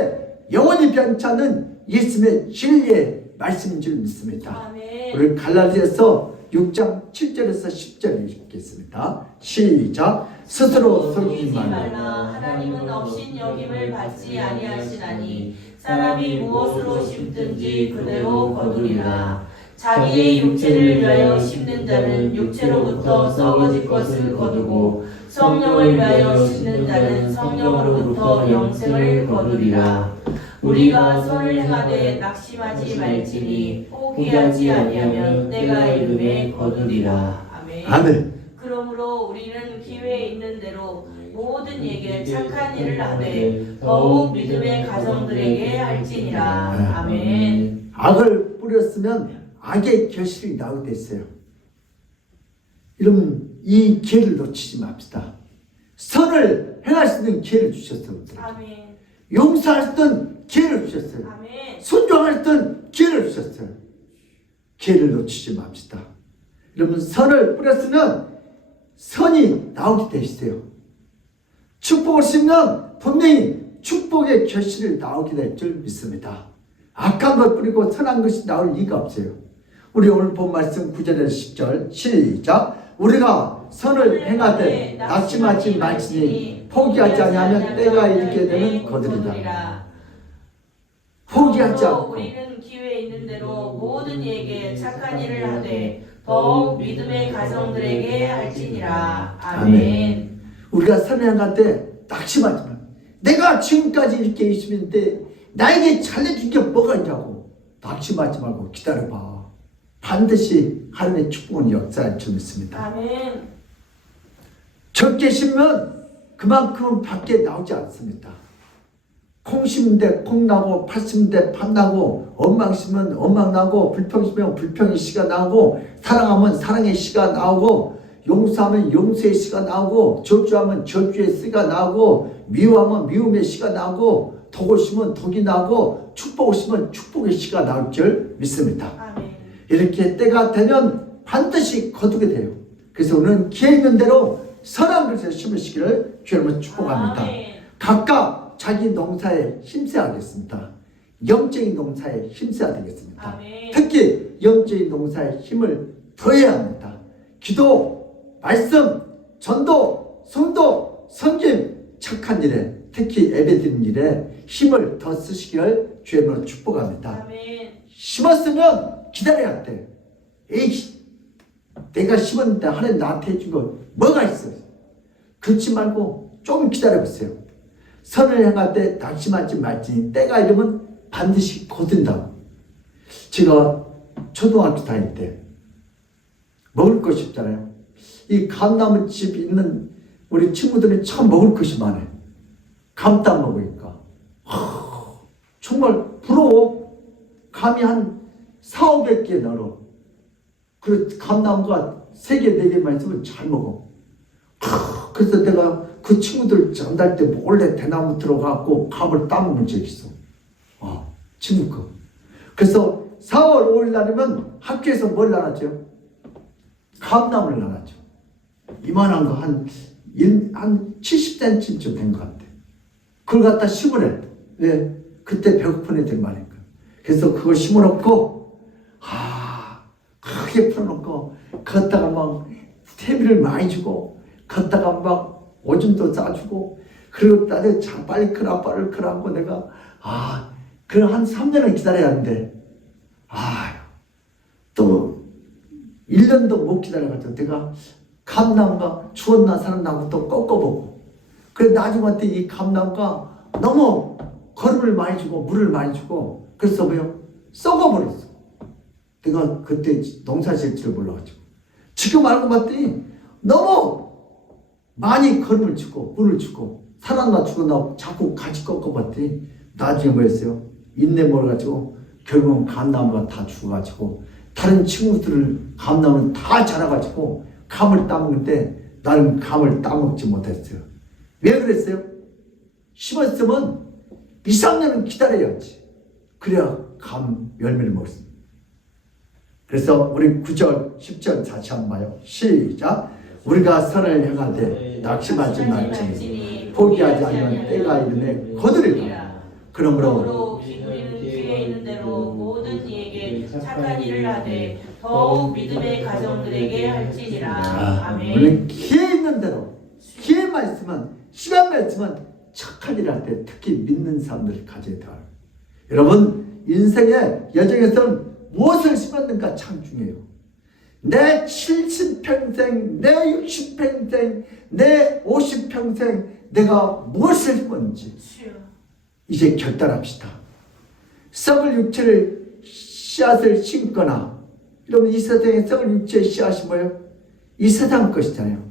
영원히 변치 않는 예수님의 진리의 말씀인 줄 믿습니다. 아멘. 우리 갈라디아서 6장 7절에서 10절 읽겠습니다. 시작. 스스로 속이지 말라. 하나님은 없인 여김을 받지 아니하시나니 사람이 무엇으로 심든지 그대로 거두리라. 자기의 육체를 위하여 심는 자는 육체로부터 썩어질 것을 거두고 성령을 위하여 심는 자는 성령으로부터 영생을 거두리라. 우리가 선을 행하되 낙심하지 말지니 포기하지 아니하면 때가 이름에 거두리라. 아멘. 아멘. 그러므로 우리는 기회에 있는 대로 모든 이에게 착한 일을 하되 더욱 믿음의 가정들에게 할지니라. 아멘. 악을 뿌렸으면 악의 결실이 나오게 됐어요. 여러분 이 기회를 놓치지 맙시다. 선을 행할 수 있는 기회를 주셨어요. 아멘. 용서할 수 있는 기회를 주셨어요. 아멘. 순종할 수 있는 기회를 주셨어요. 기회를 놓치지 맙시다. 여러분 선을 뿌렸으면 선이 나오게 돼 있어요. 축복을 심으면 분명히 축복의 결실이 나오게 될 줄 믿습니다. 악한 것 뿌리고 선한 것이 나올 리가 없어요. 우리 오늘 본 말씀 9절에서 10절 시작. 우리가 선을 행하되 낙심하지 말지니 포기하지 아니하면 때가 이르게 되면 거두리라. 포기하지 않고 우리는 기회에 있는 대로 모든 이에게 착한 일을 하되 더욱 믿음의 가정들에게 할지니라. 아멘. 우리가 선을 행할 때 낙심하지 마. 내가 지금까지 이렇게 열심히 했는데 나에게 잘해준 게 뭐가 있냐고 낙심하지 말고 기다려봐. 반드시 하나님의 축복은 역사할 줄 믿습니다. 아멘. 적게 심으면 그만큼 밖에 나오지 않습니다. 콩 심은 데 콩 나고 팥 심은 데 팥 나고 엉망 심으면 엉망 나고 불평 심으면 불평의 씨가 나오고 사랑하면 사랑의 씨가 나오고 용서하면 용서의 씨가 나오고 저주하면 저주의 씨가 나오고 미워하면 미움의 씨가 나오고 독을 심으면 독이 나오고 축복을 심으면 축복의 씨가 나올 줄 믿습니다. 아멘. 이렇게 때가 되면 반드시 거두게 돼요. 그래서 오늘은 기회 있는 대로 선한 것을 심으시기를 주님으로 축복합니다. 아멘. 각각 자기 농사에 힘써야 하겠습니다. 영적인 농사에 힘써야 되겠습니다. 아멘. 특히 영적인 농사에 힘을 더해야 합니다. 기도, 말씀, 전도, 성도, 섬김, 착한 일에 특히 예배드리는 일에 힘을 더 쓰시기를 주님으로 축복합니다. 아멘. 심었으면 기다려야 돼. 에이, 내가 심었는데 하나님 나한테 해준 거 뭐가 있어? 그렇지 말고 좀 기다려보세요. 선을 향할 때 낙심하지 말지니 때가 이르면 반드시 거둔다고. 제가 초등학교 다닐 때 먹을 것이 없잖아요. 이 감나무 집 있는 우리 친구들이 참 먹을 것이 많아요. 감따 먹으니까 정말 부러워. 감이 한 4,500개 날어. 그 감나무가 3개, 4개만 있으면 잘 먹어. 그래서 내가 그 친구들 잠잘 때 몰래 대나무 들어가고 감을 따먹은 적이 있어. 친구 거. 그래서 4월 5일 날이면 학교에서 뭘 나눴죠? 감나무를 나눴죠. 이만한 거 한 70cm쯤 된 것 같아. 그걸 갖다 심으래. 왜? 그때 배고픈 애들 많으니까. 그래서 그걸 심어놓고 크게 풀어놓고 걷다가 막 퇴비를 많이 주고 걷다가 막 오줌도 싸주고 그리고 나중에 빨리 크라 빨리 크라 하고 내가 그걸 한 3년을 기다려야 하는데 또 1년도 못 기다려가지고 내가 감나무가 추웠나 살았나 또 꺾어보고 그래 나중에 이 감나무가 너무 거름을 많이 주고 물을 많이 주고 그래서 뭐요? 썩어버렸어. 내가 그때 농사 지을 줄 몰라가지고 지금 알고 봤더니 너무 많이 거름을 주고 물을 주고 살았나 죽었나 자꾸 같이 꺾어봤더니 나중에 뭐였어요? 인내 몰아가지고 결국은 감나무가 다 죽어가지고 다른 친구들을 감나무는 다 자라가지고 감을 따먹는데 나는 감을 따먹지 못했어요. 왜 그랬어요? 심었으면 2, 3년은 기다려야지. 그래야 감 열매를 먹습니다. 그래서 우리 9절, 10절 다시 한번 봐요. 시작. 우리가 선을 향하되 낙심하지 말지니 포기하지 않으면 때가 이르매 거두리라. 그러므로 우리는 기회 있는 대로 모든 이에게 착한 일을 하되 더욱 믿음의 가정들에게 할지니라. 아멘. 우리는 기회 있는 대로 기회만 있으면 시간만 있으면 착한 일을 할 때 특히 믿는 사람들을 가져야 돼요. 여러분 인생의 여정에서는 무엇을 심었는가 참 중요해요. 내 70평생, 내 60평생, 내 50평생 내가 무엇을 심었는지 이제 결단합시다. 썩을 육체를 씨앗을 심거나 여러분 이 세상에 썩을 육체의 씨앗이 뭐예요? 이 세상 것이잖아요.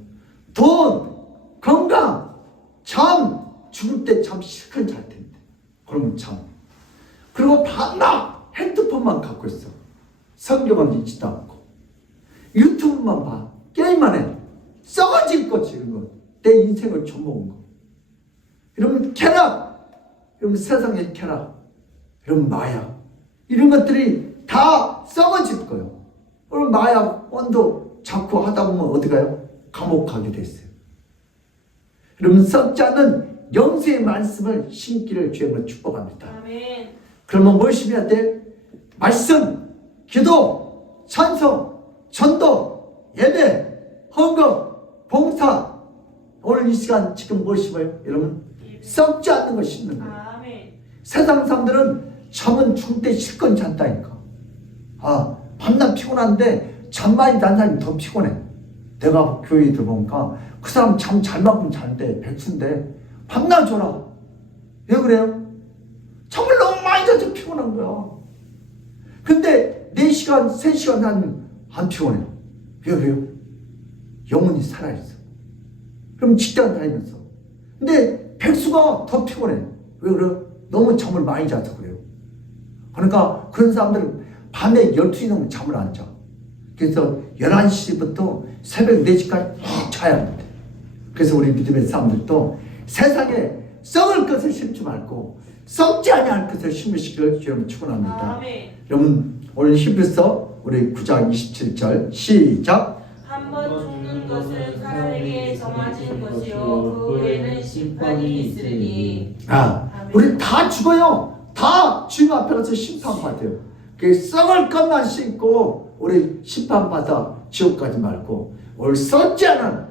돈, 건강, 참 죽을 때 참 실컷 잘 텐데 그러면 참 그리고 밤낮 핸드폰만 갖고 있어. 성경은 읽지도 않고 유튜브만 봐. 게임만 해. 썩어질 것 이런 거. 내 인생을 처먹은 거. 여러분 쾌락, 여러분 세상의 쾌락, 여러분 마약 이런 것들이 다 썩어질 거예요. 여러분 마약, 원도 자꾸 하다 보면 어디 가요? 감옥 가게 됐어요. 여러분 썩지 않는 영생의 말씀을 심기를 주님으로 축복합니다. 아멘. 그러면 뭘 심어야 돼? 말씀, 기도, 찬송, 전도, 예배, 헌금, 봉사. 오늘 이 시간 지금 뭘 심어요? 여러분 썩지 않는 걸 심는 거예요. 아멘. 세상 사람들은 잠은 죽을 때 실컷 잔다니까. 밤낮 피곤한데 잠 많이 잔 사람이 더 피곤해. 내가 교회에 들어보니까 그 사람 잠 잘 만큼 자는데 백수인데 밤낮 졸아. 왜 그래요? 잠을 너무 많이 자서 피곤한 거야. 근데 4시간, 3시간 자면 안 피곤해. 왜 그래요? 영혼이 살아있어. 그럼 직장 다니면서. 근데 백수가 더 피곤해. 왜 그래요? 너무 잠을 많이 자서 그래요. 그러니까 그런 사람들은 밤에 12시 넘으면 잠을 안 자. 그래서 11시부터 새벽 4시까지 자야 합니다. 그래서 우리 믿음의 사람들도 세상에 썩을 것을 심지 말고 썩지 아니할 것을 심으시기를 여러분 축원합니다. 아멘. 여러분 오늘 히브리서 우리 9장 27절 시작. 한번 죽는 것은 사람에게 정해진 것이요 그 후에는 심판이 있으니. 우리 다 죽어요. 다 주님 앞에 가서 심판받아요. 그 썩을 것만 심고 우리 심판받아 지옥 가지 말고 오늘 썩지 않은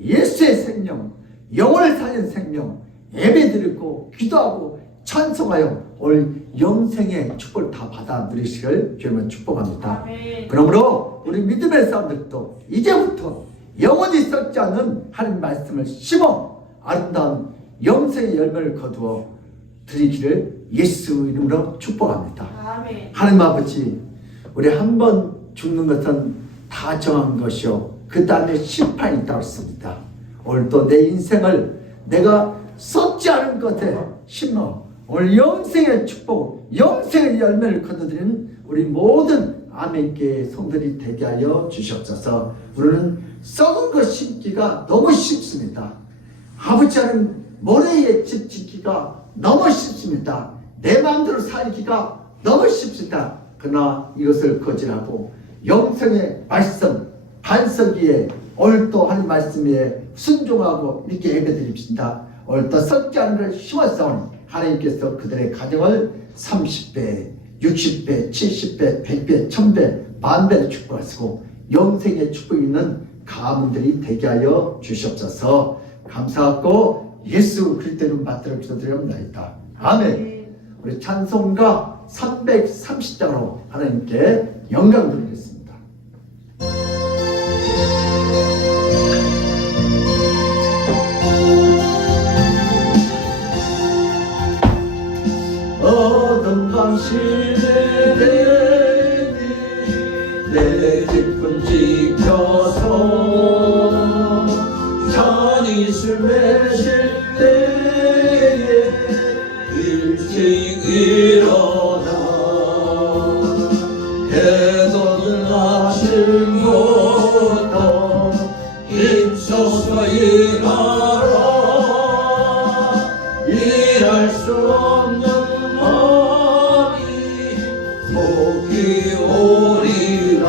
예수의 생명, 영혼을 살린 생명 예배드리고 기도하고 찬송하여 오늘 영생의 축복을 다 받아 누리시길 주님을 축복합니다. 아멘. 그러므로 우리 믿음의 사람들도 이제부터 영원히 썩지 않은 하나님 말씀을 심어 아름다운 영생의 열매를 거두어 드리기를 예수 이름으로 축복합니다. 아멘. 하나님 아버지, 우리 한 번 죽는 것은 다 정한 것이요 그 다음에 심판이 있다고 했습니다. 오늘도 내 인생을 내가 썩지 않은 것에 심어 오늘 영생의 축복, 영생의 열매를 거두드리는 우리 모든 아멘교회 성들이 되게 하여 주시옵소서. 우리는 썩은 것 심기가 너무 쉽습니다. 아버지 하는 모래에 집 짓기가 너무 쉽습니다. 내 마음대로 살기가 너무 쉽습니다. 그러나 이것을 거절하고 영생의 말씀 반석 위에 오늘도 하는 말씀에 순종하고 믿게 예배드립시다. 오늘도 썩지 않은 걸 심었사오니 하나님께서 그들의 가정을 30배, 60배, 70배, 100배, 1000배, 만배로 축복하시고 영생의 축복이 있는 가문들이 되게 하여 주시옵소서. 감사하고 예수 그리스도를 받들어 기도드립니다. 아멘. 우리 찬송가 330장으로 하나님께 영광 드리겠습니다. 어떤 당신의 대니 내 기쁨 지켜서 잔이술 매실 때에 일찍 일어나 해돋은 아침부터 힘써서 일하라. 일할 수 없는 마음이 속이 오리라.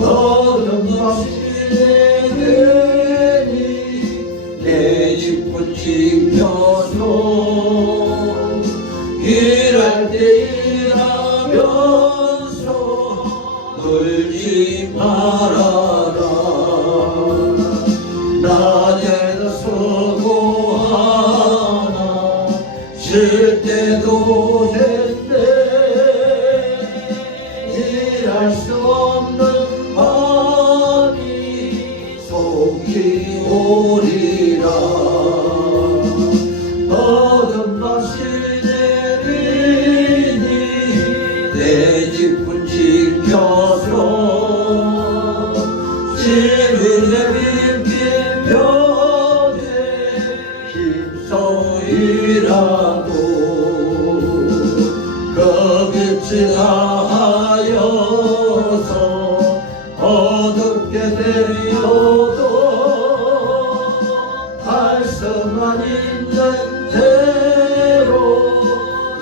어떤 당신의 대니 내 집을 지켜서 일할 때 일하면서 놀지 말아라. 낮에도 수고하나 쉴 때도 된대. 일할 수 없는 마음이 속이 오리라. 어둠 당신의 빛이 내 집을 지켜서 시민의 빛 빈면에 힘써 일하고 그 빛이 다하여서 어둡게 되어도 말씀만 있는 대로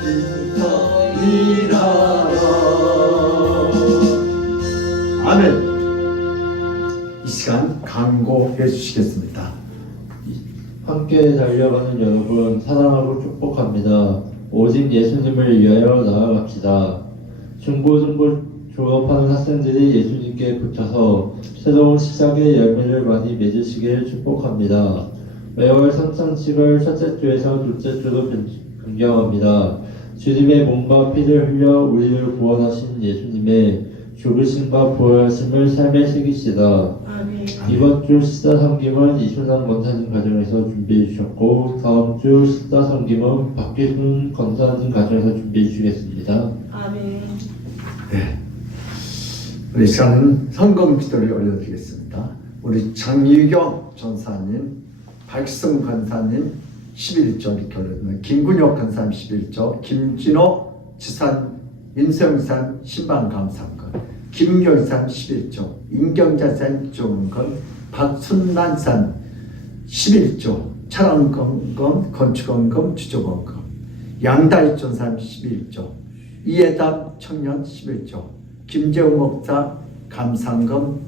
힘써 일하라. 아멘. 이 시간 강구해 주시겠습니다. 함께 달려가는 여러분 사랑하고 축복합니다. 오직 예수님을 위하여 나아갑시다. 중고등부 졸업하는 학생들이 예수님께 붙여서 새로운 시작의 열매를 많이 맺으시길 축복합니다. 매월 성찬식을 첫째 주에서 둘째 주로 변경합니다. 주님의 몸과 피를 흘려 우리를 구원하신 예수님의 죽으심과 부활하심을 삶에 새기시다. 아멘. 이번 주 시사 섬김은 이순남 권사님 가정에서 준비해 주셨고 다음 주 시사 섬김은 박기순 권사님 가정에서 준비해 주시겠습니다. 아멘. 네. 우리 시간은 성금 기도를 올려드리겠습니다. 우리 장유경 전사님, 박승 권사님, 11조 이렇게 올렸네요. 김군혁 간사님 11조, 김진호 지산 임성산 신방감사건, 김경산 11조, 임경자산 조금건, 박순난산 11조, 차량건건, 건축원금, 주조건금, 양다이촌산 11조, 이해담 청년 11조, 김재웅 목사 감상금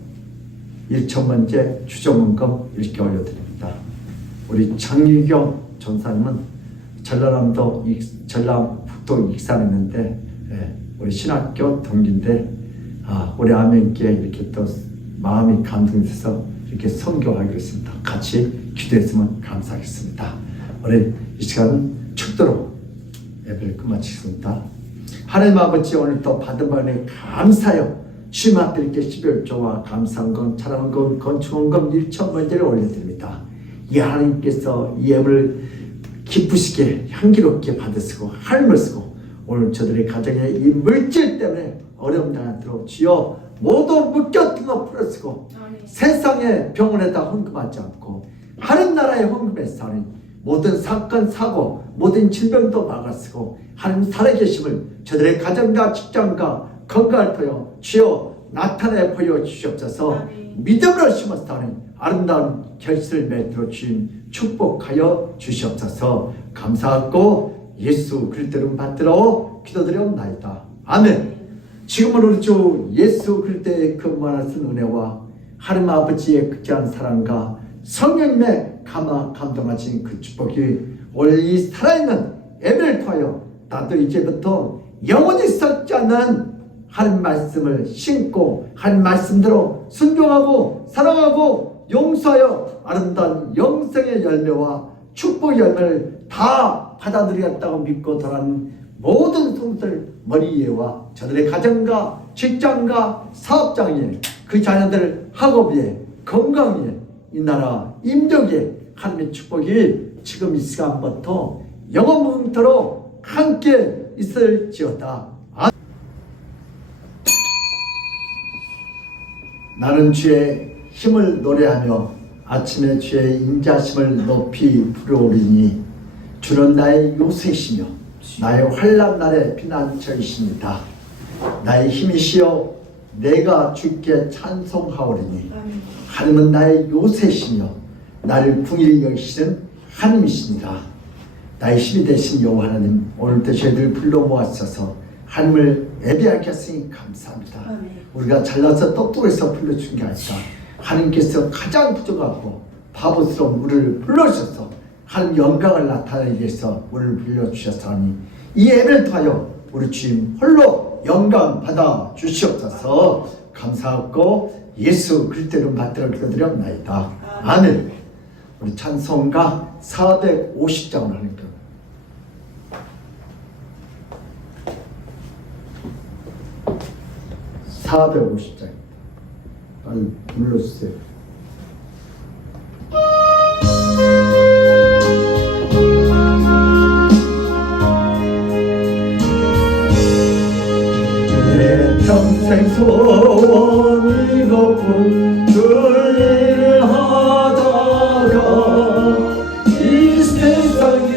1천만제 주조원금 이렇게 올려드립니다. 우리 장유경 전사님은 전라북도 익산했는데 우리 신학교 동기인데 우리 아멘께 이렇게 또 마음이 감동돼서 이렇게 선교하기로 했습니다. 같이 기도했으면 감사하겠습니다. 우리 이 시간 축도로 예배를 끝마치겠습니다. 하나님 아버지, 오늘 또 받은 바에 감사하여 주님 앞에 이렇게 11조와 감상금, 차량금, 건축원금 1천만제를 올려드립니다. 이 하나님께서 이 예배를 기쁘시게 향기롭게 받으시고 하나님을 쓰고 오늘 저들의 가정에 이 물질 때문에 어려움 당하도록 주여 모두 묶였던 거 풀어쓰고 세상의 병원에다 헌금하지 않고 하늘 나라에 헌금해서 하는 모든 사건 사고 모든 질병도 막아쓰고 하나님 살아계심을 저들의 가정과 직장과 건강을 토여 주여 나타내 보여주시옵소서. 믿음으로 심어서 하는 아름다운 결실을 맺도록 주님 축복하여 주시옵소서. 감사하고 예수 그리스도를 받들어 기도드리옵나이다. 아멘. 지금은 우리 주 예수 그리스도의 그만하신 은혜와 하나님 아버지의 극대한 사랑과 성령님의 감동하신 그 축복이 오늘 이 살아있는 예배를 통하여 나도 이제부터 영원히 썩지 않는 하나님 말씀을 신고 하나님 말씀대로 순종하고 사랑하고 용서하여 아름다운 영생의 열매와 축복의 열매를 다 받아들이겠다고 믿고 돌아가는 모든 성도들 머리 위에와 저들의 가정과 직장과 사업장에 그 자녀들 학업에 건강에 이 나라 임덕에 하나님의 축복이 지금 이 시간부터 영원토록 함께 있을지어다. 나는 주의 힘을 노래하며 아침에 주의 인자심을 높이 부르오리니 주는 나의 요새시며 나의 환난 날의 피난처이시니다. 나의 힘이시여 내가 주께 찬송하오리니 하나님은 나의 요새시며 나를 궁일히 여기시는 하나님이시니라. 나의 힘이 되신 여호와 하나님, 오늘도 저희들 불러 모아주셔서 하나님을 예배하게 하시니 감사합니다. 우리가 잘나서 똑똑해서 불러준 게 아니라 하나님께서 가장 부족하고 바보스러운 우리를 불러주셔서 하나님 영광을 나타내기 위해서 우리를 불러주셨사니 이 예배를 통하여 우리 주님 홀로 영광 받아 주시옵소서. 감사하고 예수 그리스도를 받들어 기도드렸나이다. 아멘. 우리 찬송가 450장을 하니까 450장입니다. 빨리 불러주세요. 내 평생 소원이 높은 주를 하다가 이 세상이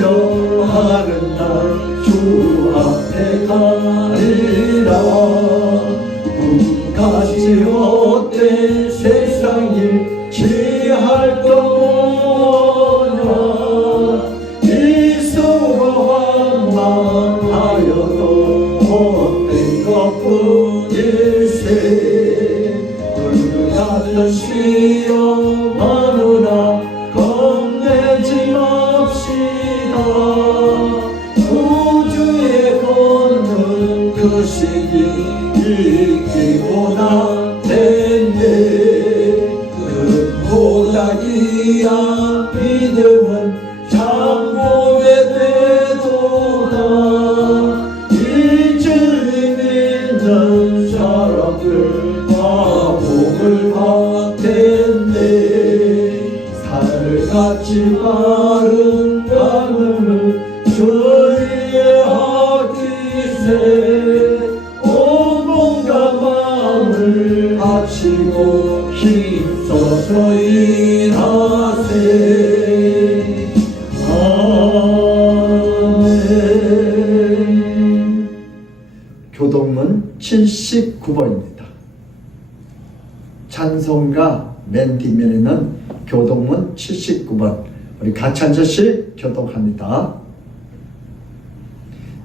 변하는 날 주 앞에 가리라. 같이 헛된 세상을 취할 거냐. 이 서로 한만하여도 헛된 것뿐일세. 불같은 시여 마누라 겁내지 맙시다. 우주에 걷는 그 시기 이기보다 됐네. 그보다기야 믿음은 장복의 되도다. 이주를 믿는 사람들 다 복을 받겠네. 살같이 바른 가문을 주의에 하기세. 바치고 힘써서 일하세. 69번입니다. 찬송가 맨 뒷면에는 교독문 79번, 우리 같이 한 절씩 교독합니다.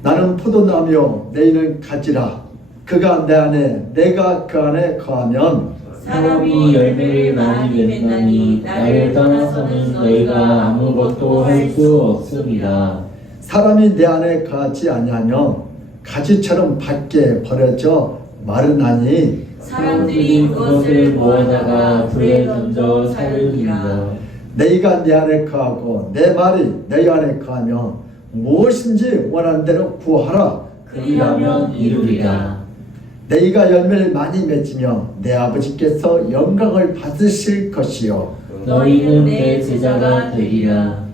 나는 포도나무요 내일은 가지라. 그가 내 안에 내가 그 안에 거하면 사람이 열매를 많이 맺나니 나를 떠나서는 너희가 아무것도 할 수 없습니다. 사람이 내 안에 거하지 아니하면 가지처럼 밖에 버려져 마르나니 사람들이 그것을 모아다가 불에 던져 사르니라. 너희가 내 안에 거하고 내 말이 너희 안에 거하면 무엇인지 원하는 대로 구하라. 그리하면 이루리라. 너희가 열매를 많이 맺으며 내 아버지께서 영광을 받으실 것이요 너희는 내 제자가 되리라.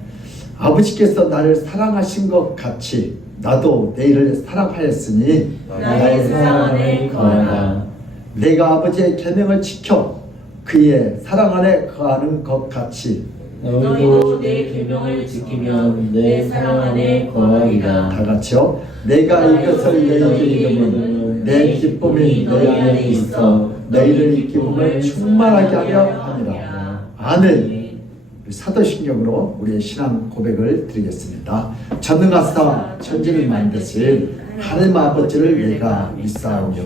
아버지께서 나를 사랑하신 것 같이 나도 너희를 사랑하였으니 나의 사랑 안에 거하라. 내가 아버지의 계명을 지켜 그의 사랑 안에 거하는 것 같이 너희도 내 계명을 지키면 내 사랑 안에 거하리라. 다 같이요. 내가 이것을 너희에게 이르면 내 기쁨이 너희 안에 있어 너희를 이 기쁨을 충만하게 하려 함이라. 아멘. 사도신경으로 우리의 신앙 고백을 드리겠습니다. 전능하사 천지를 만드신 하나님 아버지를 내가 믿사오며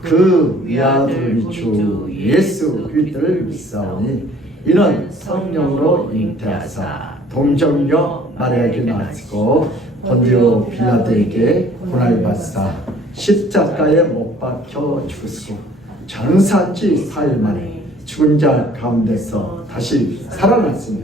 그 위아들의 주 예수 그리스도를 믿사오니 이는 성령으로 잉태하사 동정녀 마리아에게 나시고 본디오 빌라도에게 고난을 받사 십자가에 못 박혀 죽으시고 장사지 4일 만에 죽은 자 가운데서 다시 살아났으며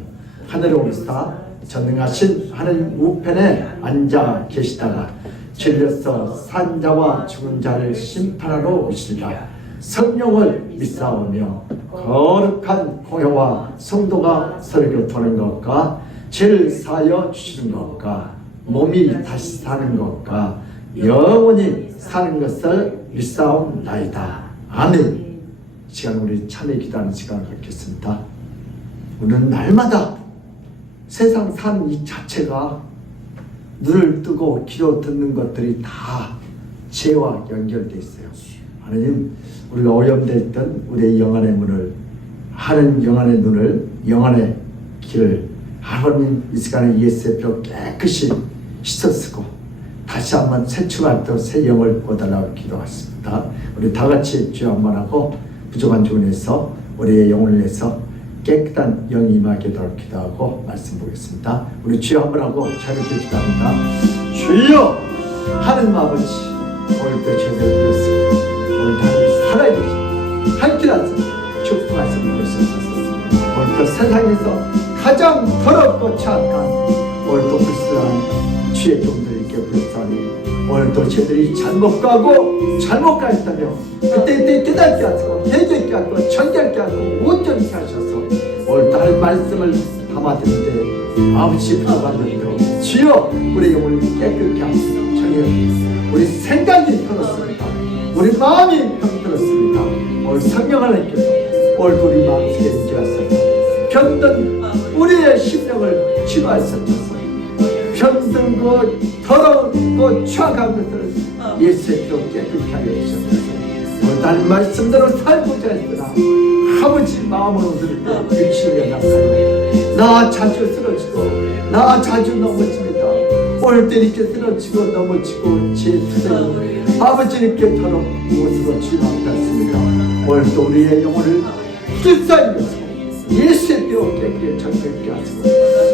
하늘에 오르사 전능하신 하나님 우편에 앉아 계시다가 질려서 산 자와 죽은 자를 심판하러 오시리라. 성령을 믿사오며 거룩한 공회와 성도가 서로 교통하는 것과 죄를 사하여 주시는 것과 몸이 다시 사는 것과 영원히 사는 것을 믿사옵나이다. 아멘. 이 시간 우리 참회 기도하는 시간을 갖겠습니다. 우리는 날마다 세상 사는 이 자체가 눈을 뜨고 귀로 듣는 것들이 다 죄와 연결되어 있어요. 하나님, 우리가 오염되어 있던 우리의 영안의 문을, 하는 영안의 눈을, 영안의 길을 하나님 이 시간에 예수의 피로 깨끗이 씻어쓰고 다시 한번 새 출발도 새 영을 보달라고 기도하십니다. 우리 다 같이 주여 한번 하고 부족한 주원에서 우리의 영혼을 위해서 깨끗한 영이 임하게 도록 기도하고 말씀 보겠습니다. 우리 주여 한번 하고 자유롭게 기도합니다. 주여 하나님 아버지, 오늘도 죄를 드렸습니다. 오늘도 하나님 살아야 되지 함께 나서 축복하시는 것이었습니다. 오늘도 세상에서 가장 더럽고 착한 오늘도 불쌍한 주의 종들에게 불쌍히 오늘도 저들이 잘못 가고 잘못 가있다며 그때 깨닫게 하시고 회개케 하고 정결케 하고 온전히 하셔서 오늘 다른 말씀을 담아드는데 아버지 부족한데도 주여 우리 영혼을 깨끗게 하시고 정결 우리 생각이 편했습니다. 우리 마음이 편들었습니다. 오늘 성령 하나님께서 오늘 우리 마음속에 인지하셔서 병든 우리의 심령을 치료하셨소서. 병든 더러운 추악한 것들을 예수의 피로 깨끗게 하여 주셨소서. 오늘 다른 말씀대로 살고자 했으나 아버지 마음으로 들을 때 육신이 나타나요. 나 자주 쓰러지고 나 자주 넘어집니다. 오늘도 이렇게 쓰러지고 넘어지고 제 투쟁이 아버지 이렇게 더러운 모습으로 주님합니다. 오늘도 우리의 영혼을 불쌍히 여시고 예수의 피로 깨끗게 정결케 하시고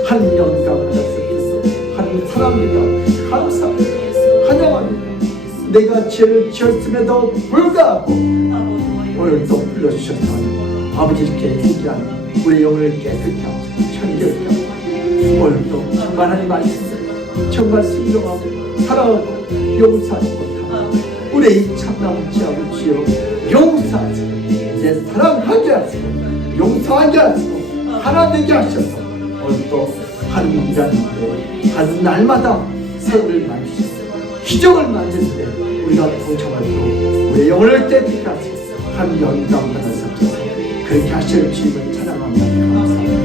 한 영광을 하셨소서. 한 사랑입니다. 감사합니다. 환영합니다. 내가 죄를 지었음에도 불구하고 오늘도 불러주셔서 아버지 이렇게 얘기하는 우리 영혼을 깨끗게 하시고 정결케 하시고 오늘도 정말 하나님 말씀 정말 순종하고 사랑하고 용서하지 못하고 우리의 참나무 지하고 주여 용서하시고 이제 사랑하게 하시고 용서하게 하시고 하나 되게 하셔서 오늘도 하나님이라는 한 날마다 새해를 만드시고 기적을 만드는데 우리가 동참하도록 우리의 영혼을 깨끗게 하시고 한 영광 받아서 그렇게 하실 주님을 찬양합니다. 감사합니다.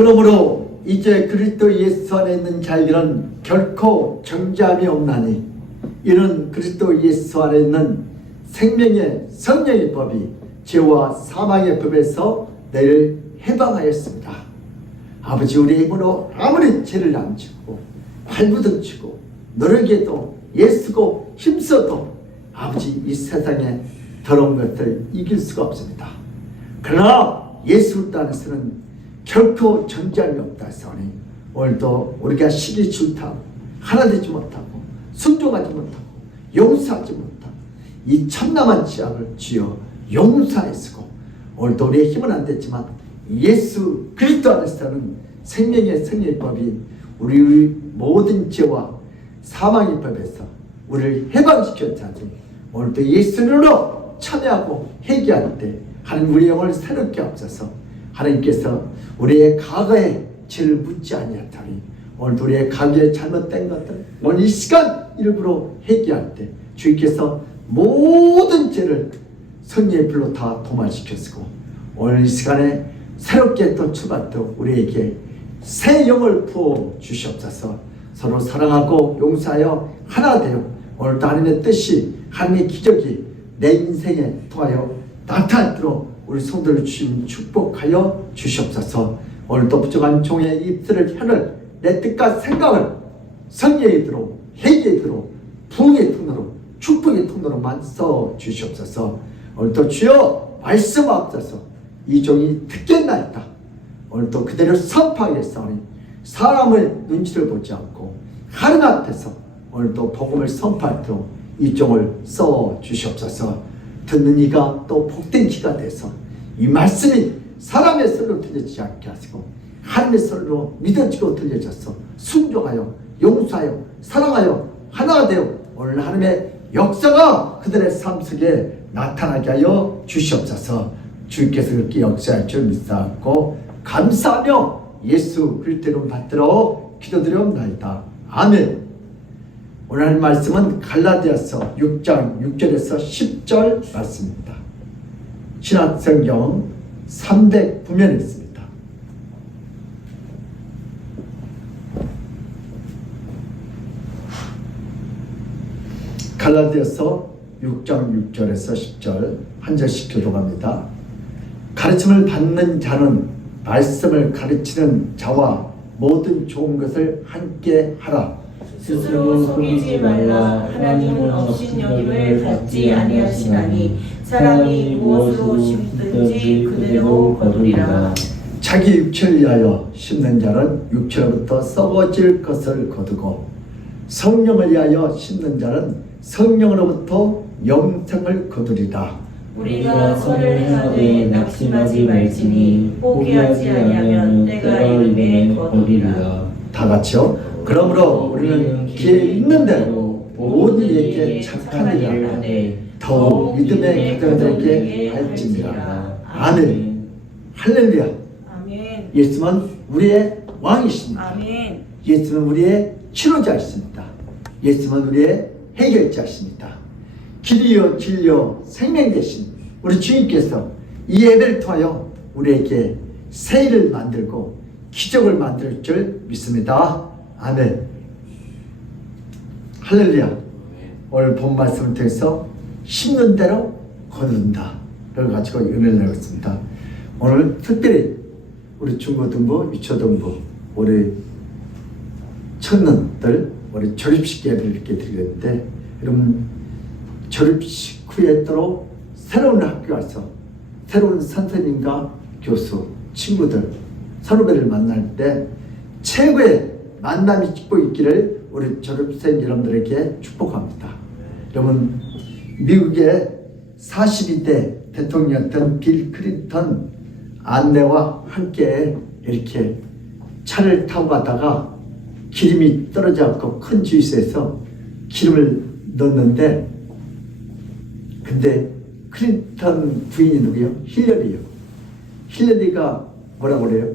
그러므로 이제 그리스도 예수 안에 있는 자에게는 결코 정죄함이 없나니 이는 그리스도 예수 안에 있는 생명의 성령의 법이 죄와 사망의 법에서 너희를 해방하였습니다. 아버지, 우리 힘으로 아무리 죄를 안 짓고 발부둥치고 노력해도 애쓰고 힘써도 아버지 이 세상에 더러운 것을 이길 수가 없습니다. 그러나 예수 안에서는 결코 정죄함이 없다 하니 오늘도 우리가 시기 질투하고 하나 되지 못하고 순종하지 못하고 용서하지 못하고 이 참남한 죄악을 주여 용서하시고 오늘도 우리의 힘은 안 됐지만 예수 그리스도 안에서는 생명의 성령법이 우리의 모든 죄와 사망의 법에서 우리를 해방시켰자니 오늘도 예수님으로 참여하고 회개할 때 하나님 우리 영을 새롭게 하옵소서. 하나님께서 우리의 과거의 죄를 묻지 아니하다니 오늘도 우리의 과거에 잘못된 것들 오늘 이 시간 일부러 회개할 때 주님께서 모든 죄를 성령의 불로 다 도말시켰고 오늘 이 시간에 새롭게 또 출발도 우리에게 새 영을 부어 주시옵소서. 서로 사랑하고 용서하여 하나 되어 오늘도 하나님의 뜻이 하나님의 기적이 내 인생에 통하여 나타나도록 우리 성도를 주님 축복하여 주시옵소서. 오늘도 부족한 종의 입술을 혀를 내 뜻과 생각을 성령의 들어 회개의 들어 부흥의 통로로 축복의 통로로만 써 주시옵소서. 오늘도 주여 말씀하옵소서. 이 종이 듣겠나이다. 오늘도 그대로 선포하겠사오니 사람의 눈치를 보지 않고 하나님 앞에서 오늘도 복음을 선포하도록 이 종을 써 주시옵소서. 듣는 이가 또 복된 귀가 돼서 이 말씀이 사람의 소리로 들려지지 않게 하시고 하나님의 소리로 믿어지고 들려져서 순종하여 용서하여 사랑하여 하나가 되어 오늘 하나님의 역사가 그들의 삶 속에 나타나게 하여 주시옵소서. 주께서 그렇게 역사할 줄 믿사옵고 감사하며 예수 그리스도로 받들어 기도드리옵나이다. 아멘. 오늘 하는 말씀은 갈라디아서 6장 6절에서 10절 말씀입니다. 신약성경 309면에 있습니다. 갈라디아서 6장 6절에서 10절 한 절씩 교독합니다. 가르침을 받는 자는 말씀을 가르치는 자와 모든 좋은 것을 함께 하라. 스스로 속이지 말라. 하나님은 업신여김을 받지 아니하시나니 사람이 무엇으로 심든지 그대로 거두리라. 자기 육체를 위하여 심는 자는 육체로부터 썩어질 것을 거두고 성령을 위하여 심는 자는 성령으로부터 영생을 거두리라. 우리가 선을 행하되 낙심하지 말지니 포기하지 아니하면 때가 이르매 거두리라. 다 같이요. 그러므로 우리는 기회 있는 대로 모든 이에게 착한 일을 하되 더욱 믿음의 가정들에게 할지니라. 아멘. 할렐루야. 아멘. 예수는 우리의 왕이십니다. 아멘. 예수는 우리의 치료자이십니다. 예수는 우리의 해결자이십니다. 길이요 진리요 생명 되신 우리 주님께서 이 예배를 통하여 우리에게 새 일을 만들고 기적을 만들 줄 믿습니다. 아멘. 할렐루야. 오늘 본 말씀을 통해서 심는 대로 거둔다. 그걸 가지고 은혜를 나눴습니다. 오늘 특별히 우리 중고등부, 유초등부, 우리 청년들, 우리 졸업식 예배를 이렇게 드리는데 여러분 졸업식 후에 또 새로운 학교 와서 새로운 선생님과 교수, 친구들, 선후배를 만날 때 최고의 만남이 짓고 있기를 우리 졸업생 여러분들에게 축복합니다. 여러분 미국의 42대 대통령이었던 빌 클린턴 아내와 함께 이렇게 차를 타고 가다가 기름이 떨어져서 큰 주유소에서 기름을 넣었는데 근데 클린턴 부인이 누구예요? 힐러리요. 힐러리가 뭐라고 그래요?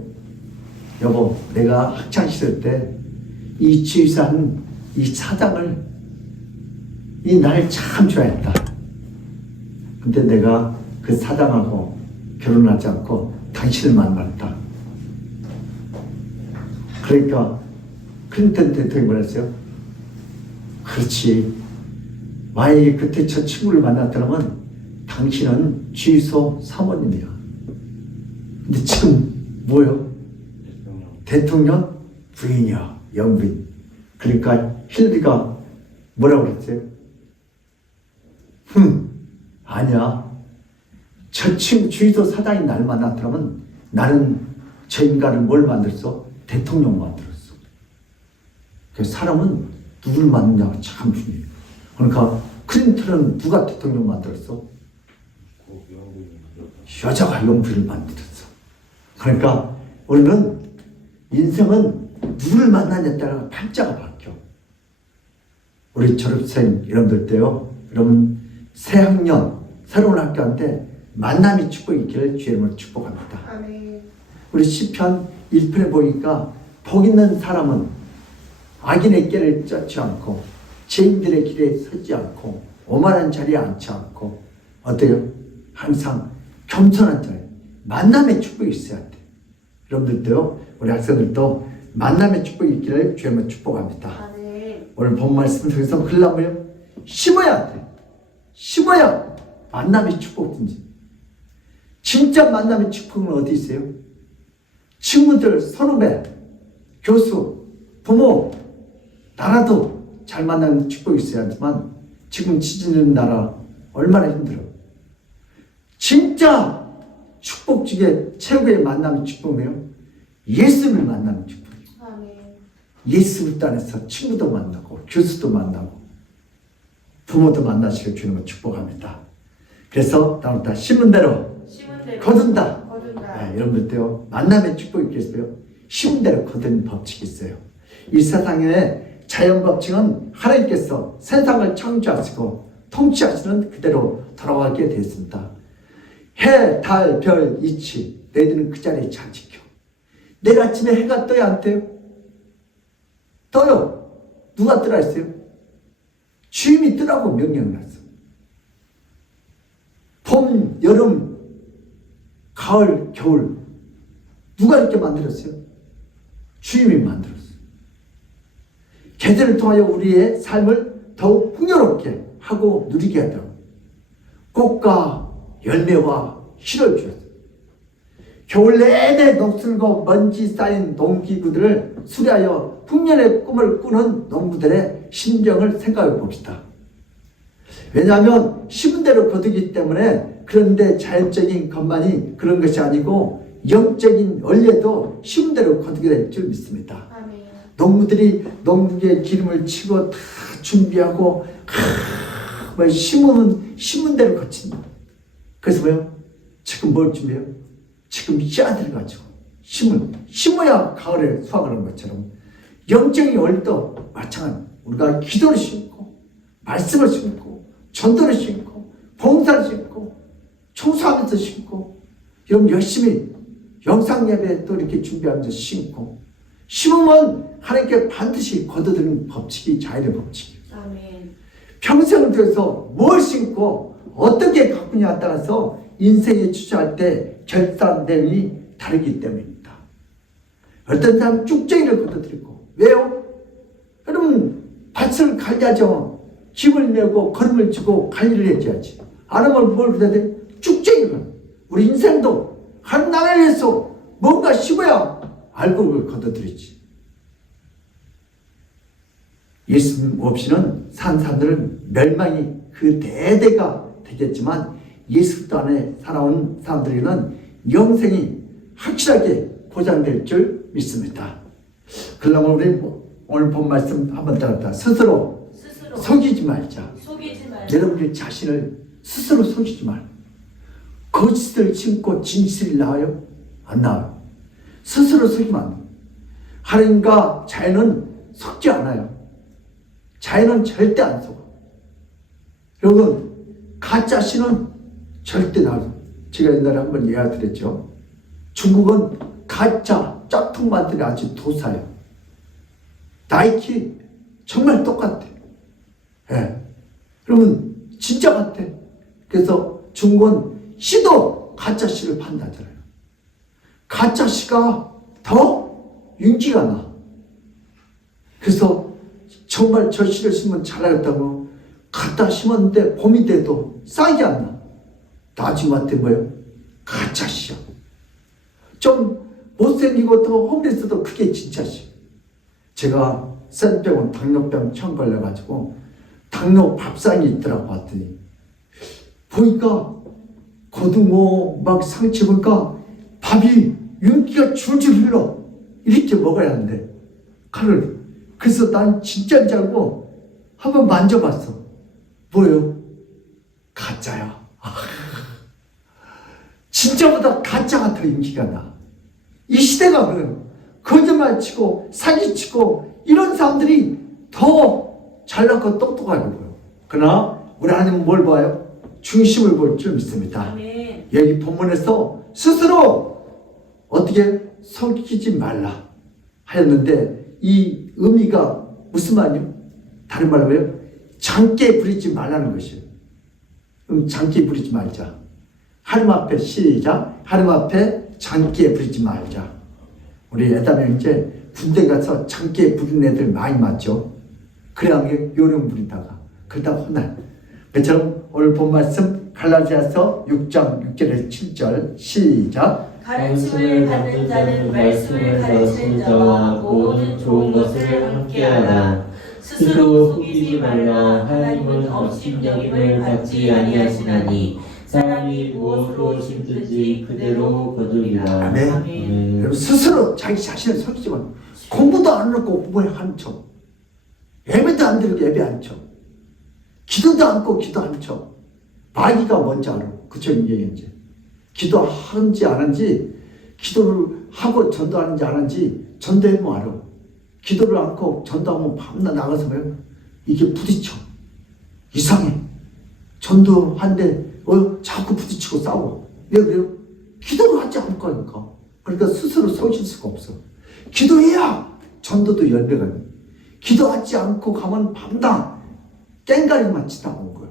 여보, 내가 학창시절 때 이 주유소 한 이 사장을 이 날 참 좋아했다. 근데 내가 그 사장하고 결혼하지 않고 당신을 만났다. 그러니까 클린턴 대통령이 뭐랬어요? 그렇지. 만약에 그때 저 친구를 만났더라면 당신은 주유소 사모님이야. 근데 지금 뭐요? 대통령 부인이야. 영부인. 그러니까 힐리가 뭐라고 그랬어요? 아니야. 저 친구 주유소 사장이 날 만났더라면 나는 저 인간을 뭘 만들었어? 대통령 만들었어. 그래서 사람은 누굴 만드냐가 참 중요해요. 그러니까 클린턴은 누가 대통령 만들었어? 여자가 영부인을 만들었어. 그러니까 우리는 인생은 누구를 만나냐에 따라 팔자가 바뀌어. 우리 졸업생 여러분들 때요. 여러분 새학년 새로운 학교한테 만남이 축복이 있기를 주님을 축복합니다. 아멘. 우리 시편 1편에 보니까 복 있는 사람은 악인의 길을 쫓지 않고 죄인들의 길에 서지 않고 오만한 자리에 앉지 않고 어때요? 항상 겸손한 자리 만남의 축복이 있어야 돼. 여러분들도요. 우리 학생들도 만남의 축복이 있기를 주님을 축복합니다. 아멘. 오늘 본 말씀 속에서 글라고요. 심어야 돼. 심어야 만남의 축복인지. 진짜 만남의 축복은 어디 있어요? 친구들, 선후배, 교수, 부모, 나라도 잘 만나는 축복이 있어야 하지만 지금 지지는 나라 얼마나 힘들어. 진짜 축복 중에 최고의 만남의 축복이에요. 예수를 만나는 축복이에요. 아멘. 예수 그리스도 안에서 친구도 만나고 교수도 만나고 부모도 만나시길 주님을 축복합니다. 그래서 다음부터 심은 대로 심은 대로 거둔다. 거둔다. 네, 여러분들도요. 만남의 축복이 있겠어요. 심은 대로 거두는 법칙이 있어요. 이 세상의 자연 법칙은 하나님께서 세상을 창조하시고 통치하시는 그대로 돌아가게 되었습니다. 해, 달, 별, 이치 너희들은 그 자리에 잘 지켜. 내일 아침에 해가 떠야 안 떠요? 떠요. 누가 뜨라 했어요? 주님이 뜨라고 명령을 했어. 봄, 여름, 가을, 겨울 누가 이렇게 만들었어요? 주님이 만들었어요. 계절을 통하여 우리의 삶을 더욱 풍요롭게 하고 누리게 하도록 꽃과 열매와 실을 주었어요. 겨울 내내 녹슬고 먼지 쌓인 농기구들을 수리하여 풍년의 꿈을 꾸는 농부들의 심정을 생각해 봅시다. 왜냐하면 심은 대로 거두기 때문에. 그런데 자연적인 것만이 그런 것이 아니고 영적인 원리도 심은 대로 거두게 될 줄 믿습니다. 아멘. 농부들이 농부에 기름을 치고 다 준비하고 뭐 심은 대로 거친다. 그래서 뭐요? 지금 뭘 준비해요? 지금 씨앗을 가지고 심어야 가을에 수확을 하는 것처럼 영적인 원리도 마찬가지. 우리가 기도를 심고 말씀을 심고 전도를 심고 봉사를 심고 청소하면서 심고 여러분 열심히 영상 예배 또 이렇게 준비하면서 심고 심으면 하나님께 반드시 거둬들이는 법칙이 자연의 법칙이에요. 아멘. 평생을 통해서 뭘 심고 어떻게 가꾸냐에 따라서 인생에 추수할 때 결산됨이 다르기 때문입니다. 어떤 사람은 쭉쟁이를 거둬들이고 왜요? 여러분 밭을 갈야죠. 집을 내고 걸음을 주고 관리를 해줘야지. 안 하면 뭘 해야 돼? 쭉쟁이를. 우리 인생도 한 나라를 위해서 뭔가 심어야 알고 그걸 거둬들이지. 예수님 없이는 산 사람들은 멸망이 그 대대가 되겠지만 예수 안에 살아온 사람들에게는 영생이 확실하게 보장될 줄 믿습니다. 그러면 우리 오늘 본 말씀 한번 따라다 스스로 속이지 말자. 속이지 말자. 여러분들 자신을 스스로 속이지 말고 거짓을 심고 진실이 나와요? 안 나와요. 스스로 속이면 안 돼요. 하나님과 자연은 속지 않아요. 자연은 절대 안 속아. 여러분 가짜 신은 절대 나와요. 제가 옛날에 한번 이야기 드렸죠. 중국은 가짜 짝퉁만들이 아주 도사예요. 나이키 정말 똑같아. 예. 그러면 진짜 같아. 그래서 중국은 시도 가짜 시를 판다잖아요. 가짜 시가 더 인기가 나. 그래서 정말 저 씨를 심으면 잘하겠다고 갖다 심었는데 봄이 돼도 싹이 안 나. 나중에 왔던 거예요. 가짜 씨야. 좀 못생기고 더 홈리스도 그게 진짜 씨. 제가 센병원 당뇨병 처음 걸려가지고 당뇨 밥상이 있더라고 봤더니 보니까 고등어 막 상치 보니까 밥이 윤기가 줄줄 흘러. 이렇게 먹어야 하는데 칼을. 그래서 난 진짜인 줄 알고 한번 만져봤어. 뭐예요? 가짜야. 진짜보다 가짜가 더 인기가 나. 이 시대가 그래요. 거짓말 치고 사기치고 이런 사람들이 더 잘났고 똑똑하게 보여. 그러나 우리 하나님은 뭘 봐요? 중심을 볼 줄 믿습니다. 아멘. 여기 본문에서 스스로 어떻게 속이지 말라 하였는데 이 의미가 무슨 말이요? 다른 말로 뭐예요? 장깨 부리지 말라는 것이에요. 그럼 장깨 부리지 말자. 하나님 앞에 시작. 하나님 앞에 장깨 부리지 말자. 우리 애담이 이제 군대 가서 장깨 부리는 애들 많이 맞죠. 그래야 요령 부리다가 그러다 혼날. 그처럼 오늘 본 말씀 갈라디아서 6장 6절에서 7절 시작. 가르침을 받는 자는 말씀을 가르치는 자와 모든 좋은 것을 함께하라. 스스로 속이지 말라. 하나님은 업신여김을 받지 아니하시나니 사람이 무엇으로 심든지 그대로 거두리라. 아멘. 여러분 스스로 자기 자신을 속이지 마. 공부도 안 하고 공부에 한 척. 예배도 안 드리고 예배 한 척. 기도도 않고 기도 한 척. 마귀가 뭔지 알아. 그쵸 이제. 기도하는지 안 하는지, 기도를 하고 전도하는지 안 하는지 전도해보면 알아. 기도를 않고 전도하면 밤낮 나가서 뭐예요? 이게 부딪혀. 이상해. 전도한데 자꾸 부딪히고 싸워. 왜 그래요? 기도를 하지 않을 거니까. 그러니까 스스로 속일 수가 없어. 기도해야 전도도 열매가 있는. 기도하지 않고 가면 밤낮 깽가리만 치다 온 거야.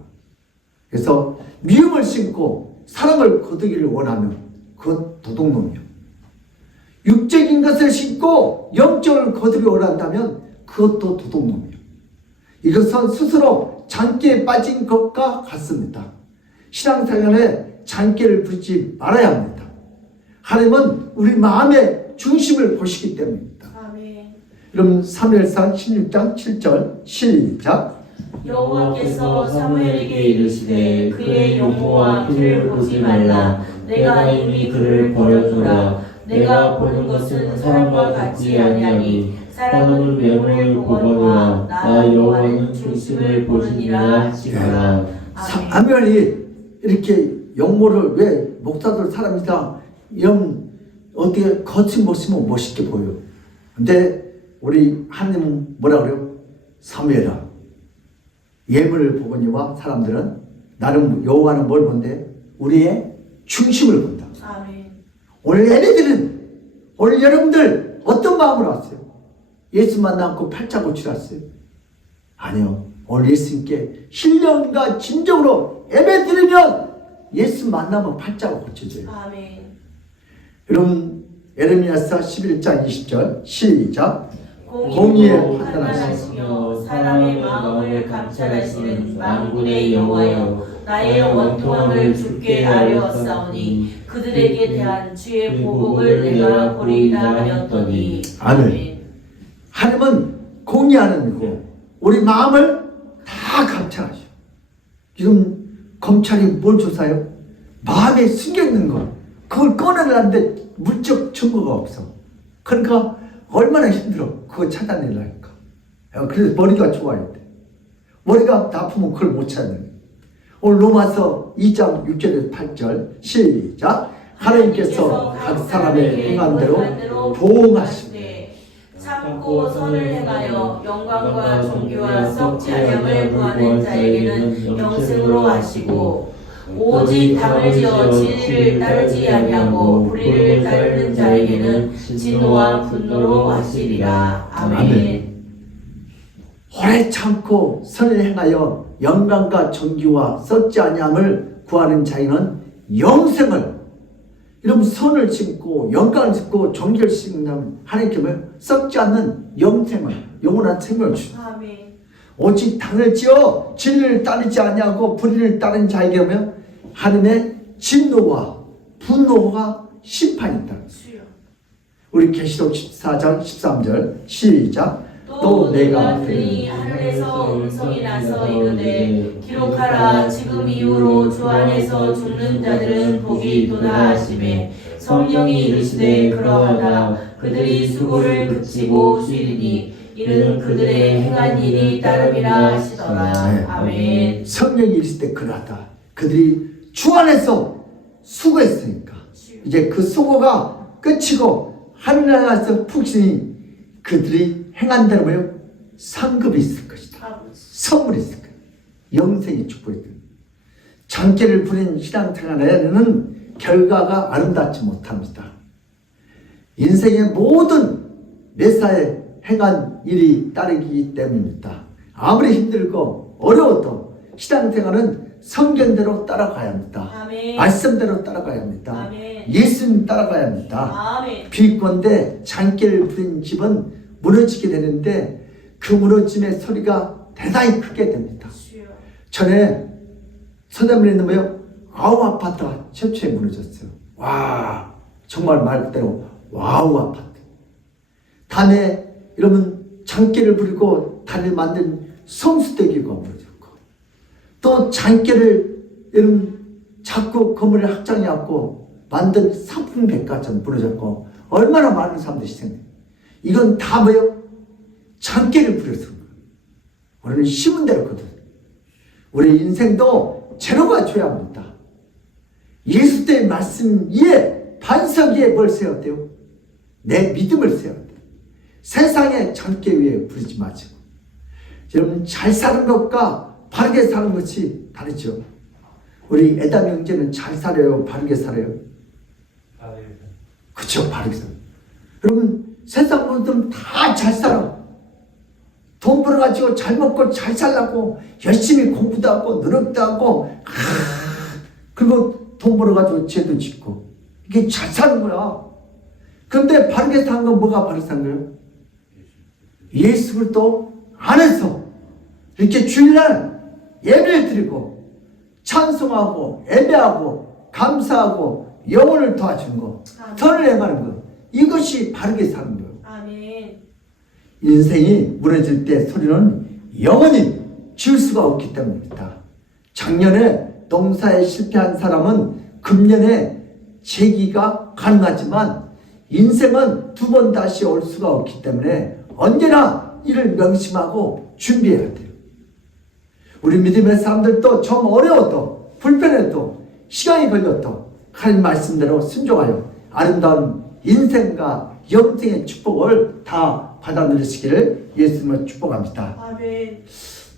그래서 미움을 심고 사랑을 거두기를 원하면 그것 도둑놈이야. 육적인 것을 심고 영적을 거두기 원한다면 그것도 도둑놈이야. 이것은 스스로 장기에 빠진 것과 같습니다. 신앙생활에 장기를 부리지 말아야 합니다. 하나님은 우리 마음의 중심을 보시기 때문입니다. 아멘. 그럼 사무엘상 16장 7절 시작. 여호와께서 사무엘에게 이르시되 그의 용모와 피를 보지 말라. 내가 이미 그를 버려두라. 내가 보는 것은 사람과 같지 아니하니 사람은 외모를 보거니와 나 여호와는 중심을 보느니라 하시더라. 사무엘이 이렇게 용모를 왜 목사들 사람이다 어떻게 거친 모습은 멋있게 보여. 근데 우리 하나님은 뭐라 그래요? 사무엘아 예물을 보거니와 사람들은 나는 여호와는 뭘 본대? 우리의 중심을 본다. 아멘. 오늘 예배드는 오늘 여러분들 어떤 마음으로 왔어요? 예수 만나고 팔자 고치러 왔어요? 아니요. 오늘 예수님께 신령과 진정으로 예배드리면 예수 만나면 팔자가 고쳐져요. 아멘. 여러분 에레미야서 11장 20절 시작. 공의로 판단하시며 사람의 마음을 감찰하시는 만군의 여호와여 나의 원통함을 주께 아뢰었사오니 그들에게 대한 주의 보복을 내가 보리라 하였더니. 아멘. 하나님은 공의하는 이고 우리 마음을 다 감찰하셔. 지금 검찰이 뭘 조사해요? 마음에 숨겨있는 거 그걸 꺼내려는데 물적 증거가 없어. 그러니까 얼마나 힘들어. 그거 찾아내려니까. 그래서 머리가 좋아야 돼. 머리가 나쁘면 그걸 못 찾아내. 오늘 로마서 2장 6절에서 8절 시작. 하나님께서 각 사람의 행한 대로 보응하시되 참고 선을 행하여 영광과 존귀와 썩지 아니함을 구하는 자에게는 영생으로 하시고 오직 담을 지어 진리를 따르지 아니하고 불의를 따르는 자에게는 진노와 분노로 하시리라. 아멘. 오래 참고 선을 행하여 영광과 존귀와 썩지 아니함을 구하는 자에게는 이런 선을 심고 영광을 심고 종교를 심는 하나님께 뭐 썩지 않는 영생을 영원한 생명을 주시다. 아멘. 오직 당을 지어 진리를 따르지 아니하고 불의를 따르는 자에게 오면 하나님의 진노와 분노가 심판이 있다. 주여. 우리 계시록 14장 13절 시작. 또 내가 들으니 하늘에서 음성이 나서 이르되 기록하라 지금 이후로 주 안에서 죽는 자들은 복이 있도다 하시매 성령이 이르시되 그러하다 그들이 수고를 그치고 쉬리니 이는 그들의 행한 일이 따름이라 하시더라. 네. 아멘. 성령이 있을 때 그러하다. 그들이 주 안에서 수고했으니까 이제 그 수고가 끝이고 하늘나라에서 푹 쉬니 그들이 행한 대로 뭐요? 상급이 있을 것이다. 선물이 있을 거예요. 영생의 축복이 있다. 장기를 부린 신앙생활에는 결과가 아름답지 못합니다. 인생의 모든 매사에 행한 일이 따르기 때문입니다. 아무리 힘들고 어려워도 신앙생활은 성경대로 따라가야 합니다. 아멘. 말씀대로 따라가야 합니다. 아멘. 예수님 따라가야 합니다. 아멘. 비건대 장기를 부린 집은 무너지게 되는데 그 무너짐의 소리가 대단히 크게 됩니다. 주여. 전에 서대문에 있는 뭐요? 아우 아파트가 최초에 무너졌어요. 와, 정말 말 그대로 와우 아파트. 다음에 이러면 장기를 부리고 다리를 만든 성수대교가 무너졌고 또 장기를 이런 자꾸 건물을 확장해갖고 만든 상품백화점 무너졌고 얼마나 많은 사람들이 희생돼요. 이건 다 뭐요? 장기를 부려서 그런 거예요. 우리는 심은 대로 거둬. 우리 인생도 제로가 줘야 합니다. 예수 때의 말씀 위에 반석 위에 뭘 세워야 돼요? 내 믿음을 세워야 돼요. 세상의 장기 위에 부리지 마시고. 여러분 잘 사는 것과 바르게 사는 것이 다르죠. 우리 애담 형제는 잘 살아요? 바르게 살아요? 그렇죠. 바르게 살아요. 여러분 세상 분들은 다 잘 살아. 돈 벌어가지고 잘 먹고 잘 살라고 열심히 공부도 하고 노력도 하고 그리고 돈 벌어가지고 죄도 짓고 이게 잘 사는 거야. 그런데 바르게 사는 건 뭐가 바르게 사는 거예요? 예수 그리스도 안에서 이렇게 주일날 예배를 드리고 찬송하고 예배하고 감사하고 영혼을 도와주는 거, 선을 행하는 거, 이것이 바르게 사는 거예요. 아멘. 인생이 무너질 때 소리는 영원히 지울 수가 없기 때문입니다. 작년에 농사에 실패한 사람은 금년에 재기가 가능하지만 인생은 두 번 다시 올 수가 없기 때문에 언제나 이를 명심하고 준비해야 돼요. 우리 믿음의 사람들도 좀 어려워도 불편해도 시간이 걸려도 하나님 말씀대로 순종하여 아름다운 인생과 영생의 축복을 다 받아 누리시기를 예수님을 축복합니다. 아멘.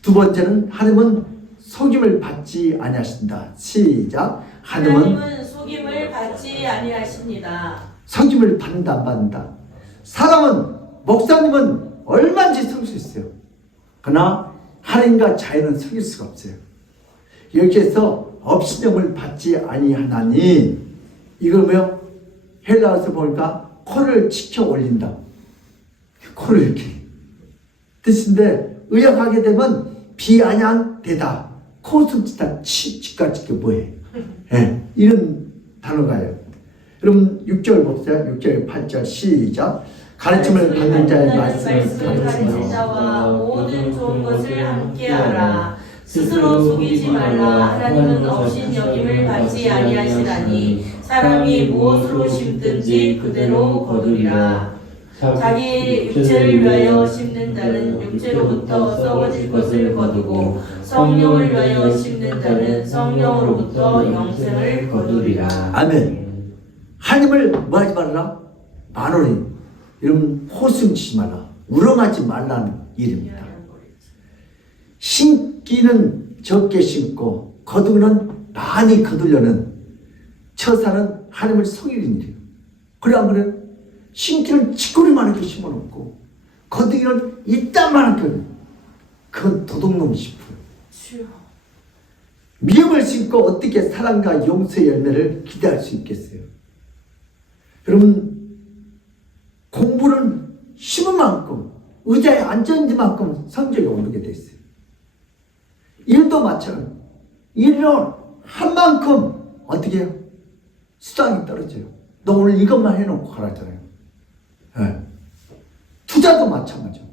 두 번째는 하나님은 속임을 받지 아니하신다. 시작. 하나님은 속임을 받지 아니하십니다. 속임을 받는다 안 받는다. 사람은 목사님은 얼마든지 속일 수 있어요. 그러나 하나님과 자연은 속일 수가 없어요. 여기에서 업신여을 받지 아니하나니 이걸 뭐요? 헬라어에서 보니까 코를 치켜 올린다. 코를 이렇게 뜻인데 의역하게 되면 비아냥되다. 코숨치다. 치까치게 뭐해? 네, 이런 단어가요. 여러분 6절 봅시다. 6절 8절 시작. 가르침을 받는 자의 말씀을 가르치는 자와 모든 좋은 것을 함께하라. 스스로 속이지 말라. 하나님은 업신여김을 받지 아니하시나니 사람이 무엇으로 심든지 그대로 거두리라. 자기 육체를 위하여 심는 자는 육체로부터 썩어질 것을 거두고 성령을 위하여 심는 자는 성령으로부터 영생을 거두리라. 아멘. 하나님을 뭐 하지 말라? 만원이 이러면 호승치지 말라. 우롱하지 말라는 일입니다. 심기는 적게 심고 거두는 많이 거두려는 처사는 하나님을 속이는 일이에요. 그래 안 그래요? 심기는 치꼬리만하게 심어놓고 거두기는 이따만하게, 그건 도둑놈이 싶어요. 미움을 심고 어떻게 사랑과 용서의 열매를 기대할 수 있겠어요? 여러분, 공부는 심은 만큼, 의자에 앉은 만큼 성적이 오르게 돼 있어요. 일도 마찬가지로 일을 한 만큼 어떻게 해요? 수당이 떨어져요. 너 오늘 이것만 해놓고 가라잖아요. 네. 투자도 마찬가지죠.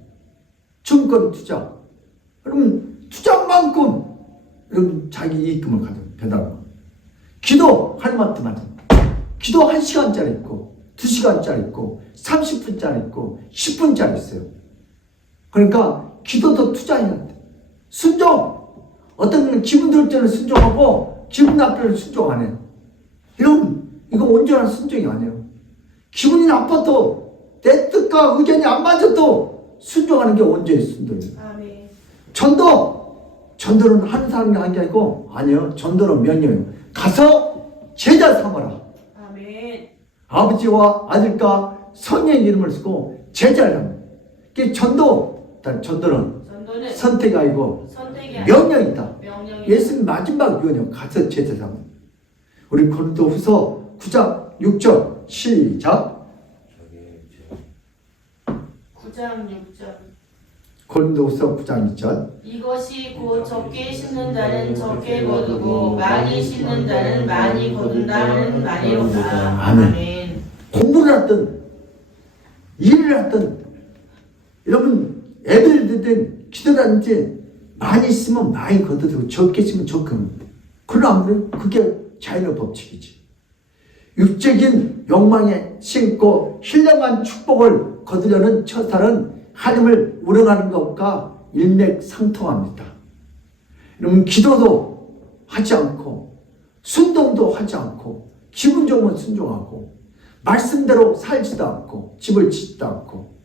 증권 투자. 여러분 투자만큼 여러분 자기 이익금을 가져 배달하는 거예요. 기도 하나님한테 맞아. 기도 1시간짜리 있고 2시간짜리 있고 30분짜리 있고 10분짜리 있어요. 그러니까 기도도 투자해야 돼. 순종. 어떤 분은 기분 좋을 때는 순종하고 기분 나쁠 때는 순종 안 해요. 여러분 이거 온전한 순종이 아니에요. 기분이 나빠도 내 뜻과 의견이 안 맞아도 순종하는 게 온전히 순종이에요. 아멘. 전도는 하는 사람이 하는 게 아니고 아니에요. 전도는 명령이에요. 가서 제자 삼아라. 아멘. 아버지와 아들과 성령의 이름을 쓰고 제자를 합니다. 전도는 선택이 아니고 선택이 명령이다. 명령이다. 예수님 마지막 유언이요. 가서 제자 삼아. 우리 고린도후서 9장 6절 시작. 9장 6절. 고린도후서 9장 2절. 이것이 곧 적게 심는 자는 적게 거두고 많이 심는 자는 많이 거둔다는 말이로다. 아멘. 공부를 하든 일을 하든 여러분 애들 듣든 기도를 하든지 많이 쓰면 많이 거두고 적게 쓰면 적게 합니다. 그러나 아무래도 그게 자연의 법칙이지. 육적인 욕망에 신고 신령한 축복을 거두려는 처살은 하나님을 우러가는 것과 일맥상통합니다. 여러분 기도도 하지 않고 순종도 하지 않고 기분 좋으면 순종하고 말씀대로 살지도 않고 집을 짓지도 않고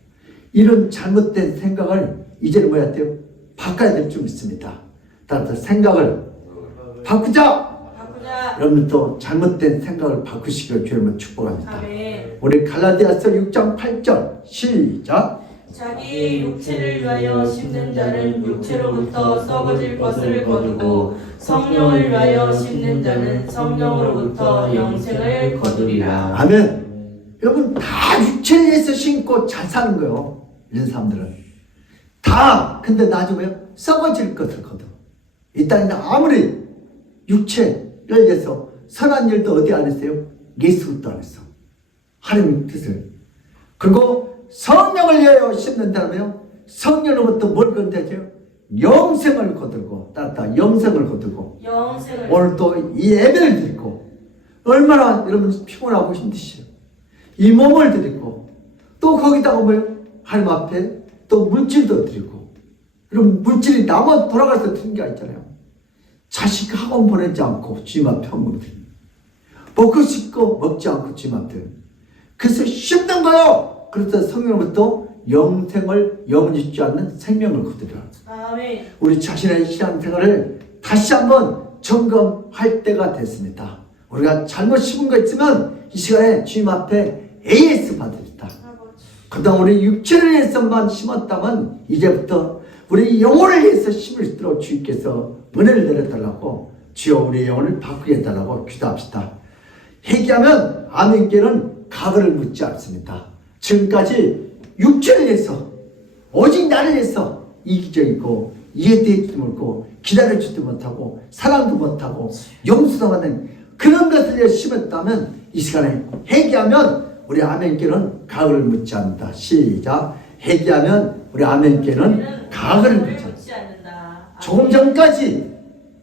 이런 잘못된 생각을 이제는 뭐 해야 돼요? 바꿔야 될 줄 믿습니다. 따라서 생각을 바꾸자. 여러분도 잘못된 생각을 바꾸시기를 주님을 축복합니다. 아멘. 우리 갈라디아서 6장 8절 시작. 자기 육체를 위하여 심는 자는 육체로부터 썩어질 것을 거두고 성령을 위하여 심는 자는 성령으로부터 영생을 거두리라. 아멘. 여러분 다 육체를 위해서 심고 잘 사는 거예요. 이런 사람들은 다. 근데 나중에 썩어질 것을 거둬. 이 땅에 아무리 육체를 위해서 선한 일도 어디 안 했어요? 예수도 안 했어. 하나님 뜻을. 그리고 성령을 위하여 심는다면 성령으로부터 뭘 건대죠? 영생을 거두고 따뜻한 영생을 거두고 영생을. 오늘 또 이 예배를 드리고 얼마나 여러분 피곤하고 힘드시죠? 이 몸을 드리고 또 거기다가 뭐예요? 하나님 앞에 또 물질도 드리고 그럼 물질이 남아 돌아가서 드린 게 있잖아요. 자식 학원 보내지 않고 주님 앞에 헌금을 드립니다. 먹고 싶고 먹지 않고 주님 앞에. 그래서 심는 거요. 그래서 성령으로부터 영생을 영원히 죽지 않는 생명을 거두리라. 아멘. 우리 자신의 신앙생활을 다시 한번 점검할 때가 됐습니다. 우리가 잘못 심은 거 있으면 이 시간에 주님 앞에 AS 받으리다. 그동안 우리 육체를 위해서만 심었다면 이제부터 우리 영혼을 위해서 심을 수 있도록 주님께서 은혜를 내려달라고 주여 우리 영혼을 바꾸게 해달라고 기도합시다. 회개하면 아멘께는 가거를 묻지 않습니다. 지금까지 육체를 위해서 오직 나를 위해서 이기적이고 이해되지도 못하고 기다려주지도 못하고 사랑도 못하고 용서도 받는 그런 것을 위해 심었다면 이 시간에 회개하면 우리 아멘께는 가거를 묻지 않는다. 시작. 회개하면 우리 아멘께는 가거를 묻지 않는다. 조금 전까지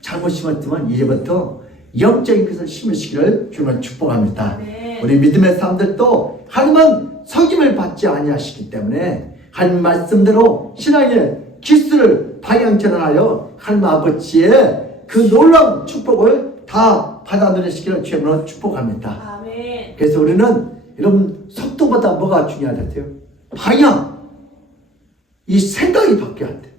잘못 심었지만 이제부터 영적인 것을 심으시기를 주님을 축복합니다. 우리 믿음의 사람들도 하나님은 속임을 받지 아니하시기 때문에 하나님 말씀대로 신앙의 기술을 방향전환하여 하나님 아버지의 그 놀라운 축복을 다 받아 누리시기를 주님으로 축복합니다. 아멘. 그래서 우리는 여러분 속도보다 뭐가 중요하대요? 방향. 이 생각이 바뀌어야 돼.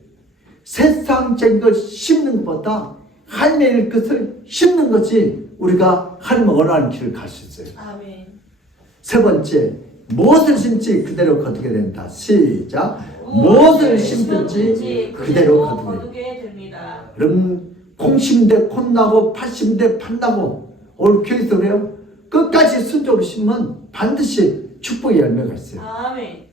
세상적인 걸 심는 것보다 하나님의 것을 심는 것이 우리가 하나님을 원하는 길을 갈 수 있어요. 아멘. 세 번째, 무엇을 심지 그대로 거두게 된다. 시작. 무엇을 심든지 그대로 거두게 됩니다. 여러분 콩 심는데 콩 나고 팥 심는데 팥 나고 오늘 교회에서 그래요. 끝까지 순종으로 심으면 반드시 축복의 열매가 있어요. 아멘.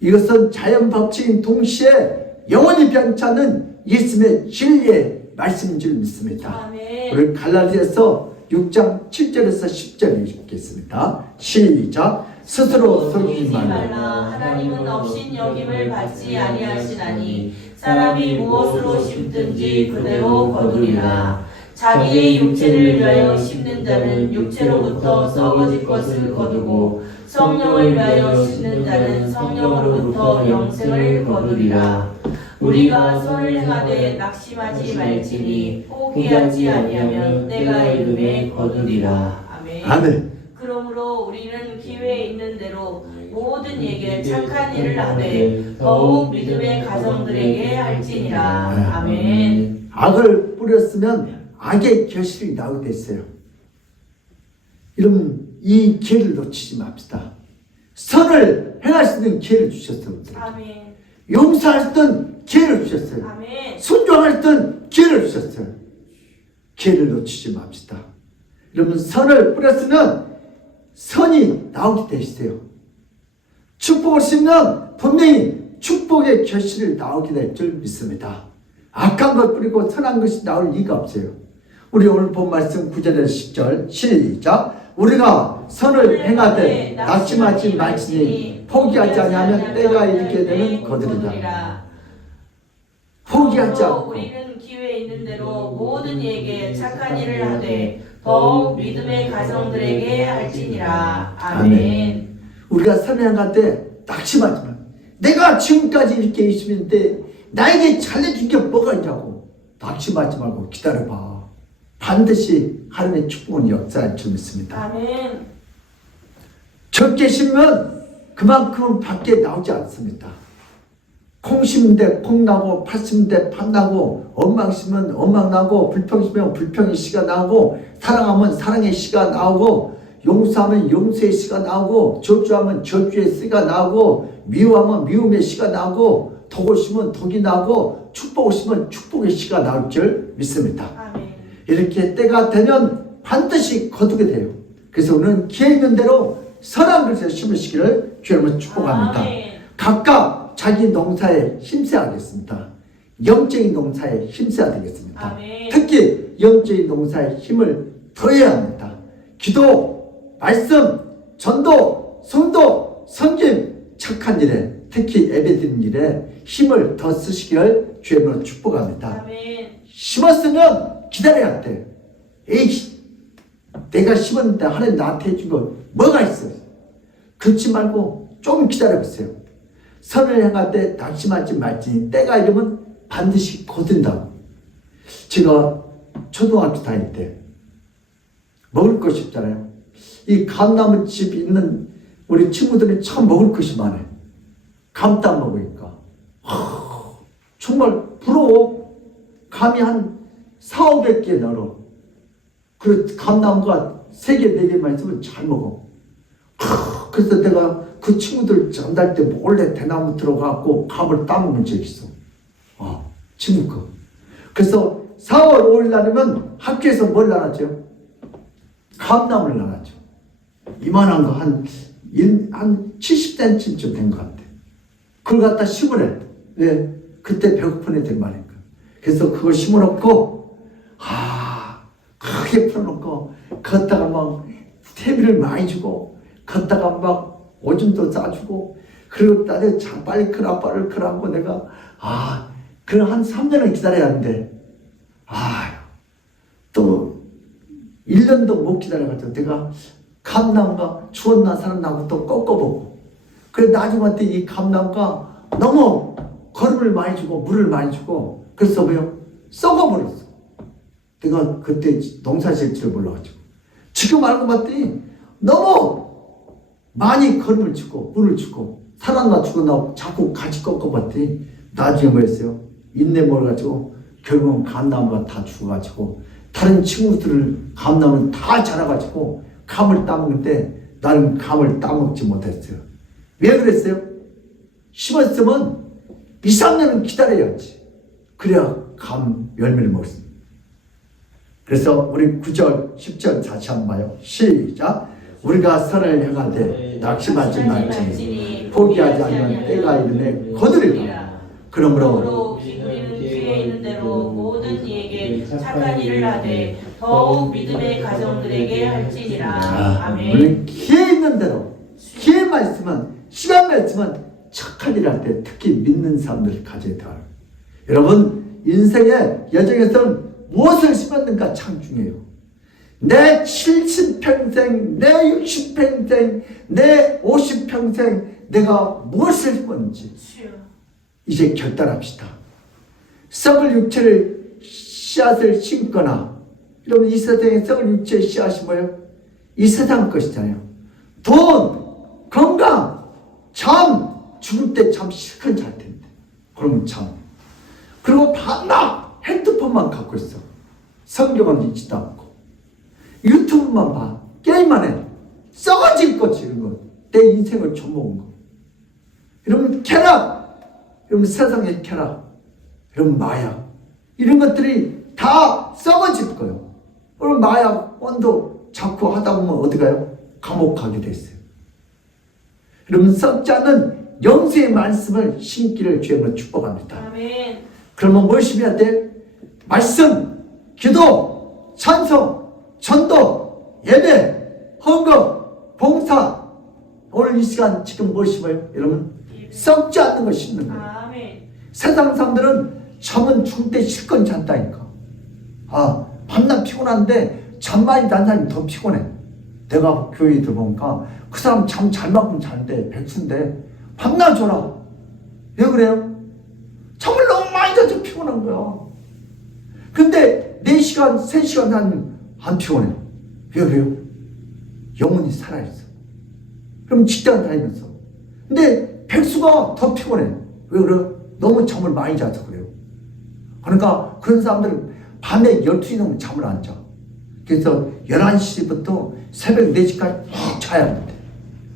이것은 자연 법칙인 동시에 영원히 변치 않는 예수님의 진리의 말씀인 줄 믿습니다. 아멘. 우리 갈라디아서 6장 7절에서 10절 읽겠습니다. 시작. 스스로 속이지 말라. 하나님은 없인 여김을 받지 아니하시나니 사람이 무엇으로 심든지 그대로 거두리라. 자기의 육체를 위하여 심는 자는 육체로부터 썩어질 것을 거두고 성령을 위하여 심는 자는 성령으로부터 영생을 거두리라. 우리가 선을 행하되 낙심하지 말지니 포기하지 아니하면 때가 이르매 거두리라. 아멘. 아멘. 그러므로 우리는 기회 있는 대로 모든 이에게 착한 일을 하되 더욱 믿음의 가정들에게 할지니라. 아멘. 악을 뿌렸으면 악의 결실이 나오게 됐어요. 여러분 이 기회를 놓치지 맙시다. 선을 행할 수 있는 기회를 주셨어요. 아멘. 용서할 수 있는 기회를 주셨어요. 아멘. 순종할 수 있는 기회를 주셨어요. 기회를 놓치지 맙시다. 여러분 선을 뿌렸으면 선이 나오게 돼 있어요. 축복을 심으면 분명히 축복의 결실을 나오게 될 줄 믿습니다. 악한 것 뿌리고 선한 것이 나올 리가 없어요. 우리 오늘 본 말씀 9절에서 10절 시작. 우리가 선을 행하되 낙심하지 말지니 포기하지 아니하면 때가 이르게 되면 거두리라. 포기하지 않고 우리는 기회 있는 대로 모든 이에게 착한 일을 하되 더욱 믿음의 가정들에게 할지니라. 아멘. 우리가 선을 행할 때 낙심하지 마. 내가 지금까지 이렇게 열심히 했는데 나에게 잘해준 게 뭐가 있냐고 낙심하지 말고 기다려봐. 반드시 하나님의 축복은 역사할 줄 믿습니다. 아멘. 적게 심으면 그만큼 밖에 나오지 않습니다. 콩 심는데 콩 나고 팥 심는데 팥 나고 엉망 심으면 엉망 나고 불평 심으면 불평의 씨가 나오고 사랑하면 사랑의 씨가 나오고 용서하면 용서의 씨가 나오고 저주하면 저주의 씨가 나오고 미워하면 미움의 씨가 나오고 독을 심으면 독이 나오고 축복을 심으면 축복의 씨가 나올 줄 믿습니다. 아멘. 이렇게 때가 되면 반드시 거두게 돼요. 그래서 오늘은 기회 있는 대로 선한 것을 심으시기를 주님으로 축복합니다. 아멘. 각각 자기 농사에 힘써야 하겠습니다. 영적인 농사에 힘써야 되겠습니다. 아멘. 특히 영적인 농사에 힘을 더해야 합니다. 기도, 말씀, 전도, 성도, 섬김, 착한 일에 특히 예배드리는 일에 힘을 더 쓰시기를 주님으로 축복합니다. 아멘. 심었으면 기다려야 돼. 에이, 내가 심었는데 하나님 나한테 해준 거 뭐가 있어? 그렇지 말고 좀 기다려보세요. 선을 행할 때 낙심하지 말지니 때가 이르면 반드시 거둔다고. 제가 초등학교 다닐 때 먹을 것이 없잖아요. 이 감나무 집 있는 우리 친구들이 참 먹을 것이 많아요. 감 따 먹으니까 정말 부러워. 감이 한 400-500개 날아. 그 감나무가 3개, 4개만 있으면 잘 먹어. 그래서 내가 그 친구들 전달 때 몰래 대나무 들어가고 감을 따먹은 적이 있어. 친구 거. 그래서 4월 5일 날이면 학교에서 뭘 나눴죠? 감나무를 나눴죠. 이만한 거 한 70cm쯤 된 것 같아. 그걸 갖다 심으래. 왜? 그때 배고픈 애들 말이니까. 그래서 그걸 심어놓고, 크게 풀어놓고, 걷다가 막 퇴비를 많이 주고, 걷다가 막 오줌도 싸주고, 그리고 나중에 빨리 크라, 빨리 크라고 내가, 그럼 한 3년을 기다려야 하는데, 또 1년도 못 기다려가지고 내가 감나무가 추웠나 살았나 또 꺾어보고, 그래 나중에 이 감나무가 너무 거름을 많이 주고 물을 많이 주고 그래서 뭐요? 썩어버렸어. 내가 그때 농사 지을 줄 몰라가지고 지금 알고 봤더니 너무 많이 거름을 주고 물을 주고 살았나 죽었나 자꾸 같이 꺾어봤더니 나중에 뭐였어요? 인내 몰아가지고 결국은 감나무가 다 죽어가지고 다른 친구들을 감나무를 다 자라가지고 감을 따먹는데 나는 감을 따먹지 못했어요. 왜 그랬어요? 심었으면 2-3년은 기다려야지. 그래야 감 열매를 먹습니다. 그래서 우리 9절 10절 다시 한번 봐요. 시작. 우리가 선을 행하되 낙심하지 말지니 포기하지 않으면 때가 이르매 거두리라. 그러므로 기울이는 귀에 있는 대로 모든 이에게 착한 일을 하되 더욱 믿음의 가정들에게 할지니라. 아멘. 우리는 기회 있는 대로 기회만 있으면 시간만 있으면 착한 일 할 때 특히 믿는 사람들을 가져야 돼요. 여러분 인생의 여정에서는 무엇을 심었는가 참 중요해요. 내 70평생, 내 60평생, 내 50평생 내가 무엇을 심었는지 이제 결단합시다. 썩을 육체를 씨앗을 심거나 여러분 이 세상에 썩을 육체의 씨앗이 뭐예요? 이 세상 것이잖아요. 돈, 건강, 참 죽을 때 참 실컷 잘 텐데 그러면 참 그리고 밤낮 핸드폰만 갖고 있어. 성경은 읽지도 않고 유튜브만 봐. 게임만 해. 썩어질 거지 이런 거. 내 인생을 줘먹은 거. 여러분 쾌락, 여러분 세상의 쾌락, 여러분 마약 이런 것들이 다 썩어질 거예요. 여러분 마약, 원도 자꾸 하다 보면 어디 가요? 감옥 가게 됐어요. 여러분 썩지 않는 영생의 말씀을 심기를 주님으로 축복합니다. 아멘. 그러면 무엇이 해야 돼? 말씀, 기도, 찬송, 전도, 예배, 헌금, 봉사. 오늘 이 시간 지금 무엇이 뭐예요? 여러분 썩지 않는 걸 심는 거예요. 아멘. 세상 사람들은 잠은 죽을 때 실컷 잔다니까. 밤낮 피곤한데 잠 많이 잔 사람이 더 피곤해. 내가 교회에 들어보니까 그 사람 잠 잘 만큼 자는데 백수인데 밤낮 줘라. 왜 그래요? 잠을 너무 많이 자서 피곤한 거야. 근데 4시간, 3시간 자면 안 피곤해. 왜 그래요? 영혼이 살아있어. 그럼 직장 다니면서. 근데 백수가 더 피곤해. 왜 그래요? 너무 잠을 많이 자서 그래요. 그러니까 그런 사람들은 밤에 12시 넘으면 잠을 안 자. 그래서 11시부터 새벽 4시까지 푹 자야 한대.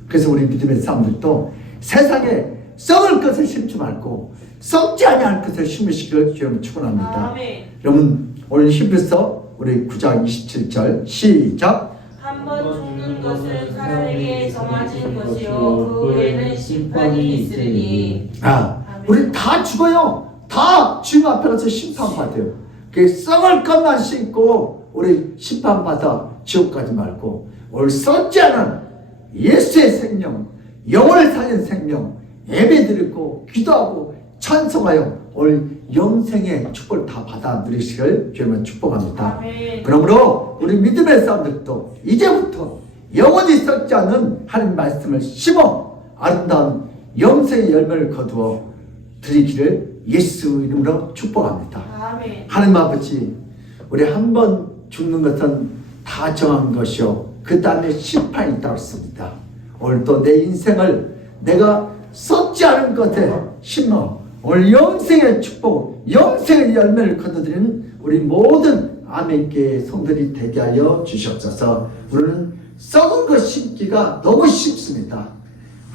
그래서 우리 믿음의 사람들도 세상에 썩을 것을 심지 말고 썩지 아니할 것을 심으시기를 주님 축원합니다. 아멘. 여러분 오늘 히브리서 우리 9장 27절 시작. 한 번 죽는 것은 사람에게 정해진 것이요 그 후에는 심판이 있으리니. 우리 다 죽어요. 다 주님 앞에 가서 심판받아요. 그 썩을 것만 심고 우리 심판받아 지옥 가지 말고 오늘 썩지 않은 예수의 생명, 영혼을 살린 생명 예배드리고 기도하고 찬송하여 오늘 영생의 축복을 다 받아 누리시길 주님은 축복합니다. 아멘. 그러므로 우리 믿음의 사람들도 이제부터 영원히 썩지 않는 하나님 말씀을 심어 아름다운 영생의 열매를 거두어 드리기를 예수 이름으로 축복합니다. 아멘. 하나님 아버지, 우리 한 번 죽는 것은 다 정한 것이요 그 다음에 심판이 있다고 했습니다. 오늘 또 내 인생을 내가 썩지 않은 것에 심어 오늘 영생의 축복, 영생의 열매를 거둬들이는 우리 모든 아멘교회 성들이 되게 하여 주시옵소서. 우리는 썩은 것 심기가 너무 쉽습니다.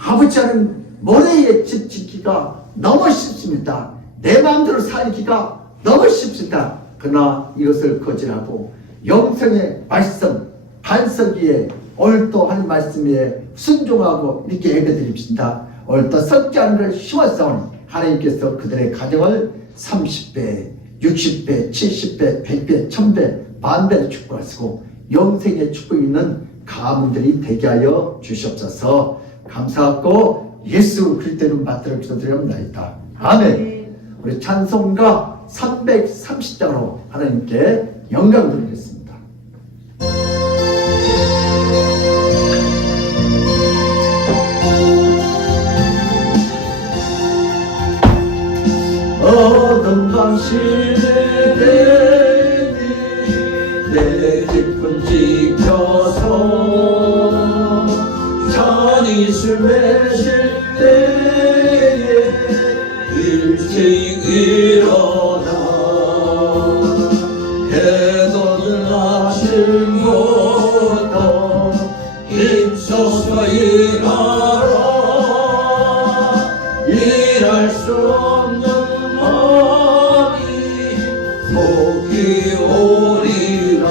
아버지 하는 모래의 집 짓기가 너무 쉽습니다. 내 마음대로 살기가 너무 쉽습니다. 그러나 이것을 거절하고 영생의 말씀 반석 위에 오늘 또 하는 말씀에 순종하고 이렇게 예배드립시다. 오늘 또 썩지 않은 걸 심어서 하나님께서 그들의 가정을 30배, 60배, 70배, 100배, 1000배, 만배로 축복하시고 영생의 축복이 있는 가문들이 되게 하여 주시옵소서. 감사하고 예수 그리스도를 받들어 기도드립니다. 아멘. 우리 찬송가 330장으로 하나님께 영광 드리겠습니다. 어떤 당신의 대니 내 기쁨 지켜서 잔이술 매실 때에 일찍 일어나 해도는 아침부터 힘써서 일하라. 일할 수 없는 마음이 복이 오리라.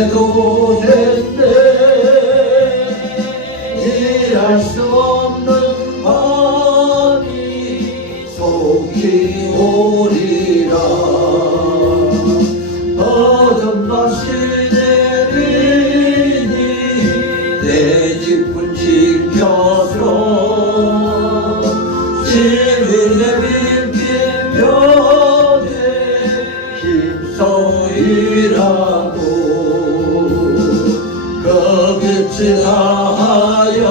해도 된대 일할 수 없는 아니 속히 오리라 어둠 다시 내리니 내 집은 지켜서 진리의 빛비면에 힘써 일하고 그 빛이 다하여서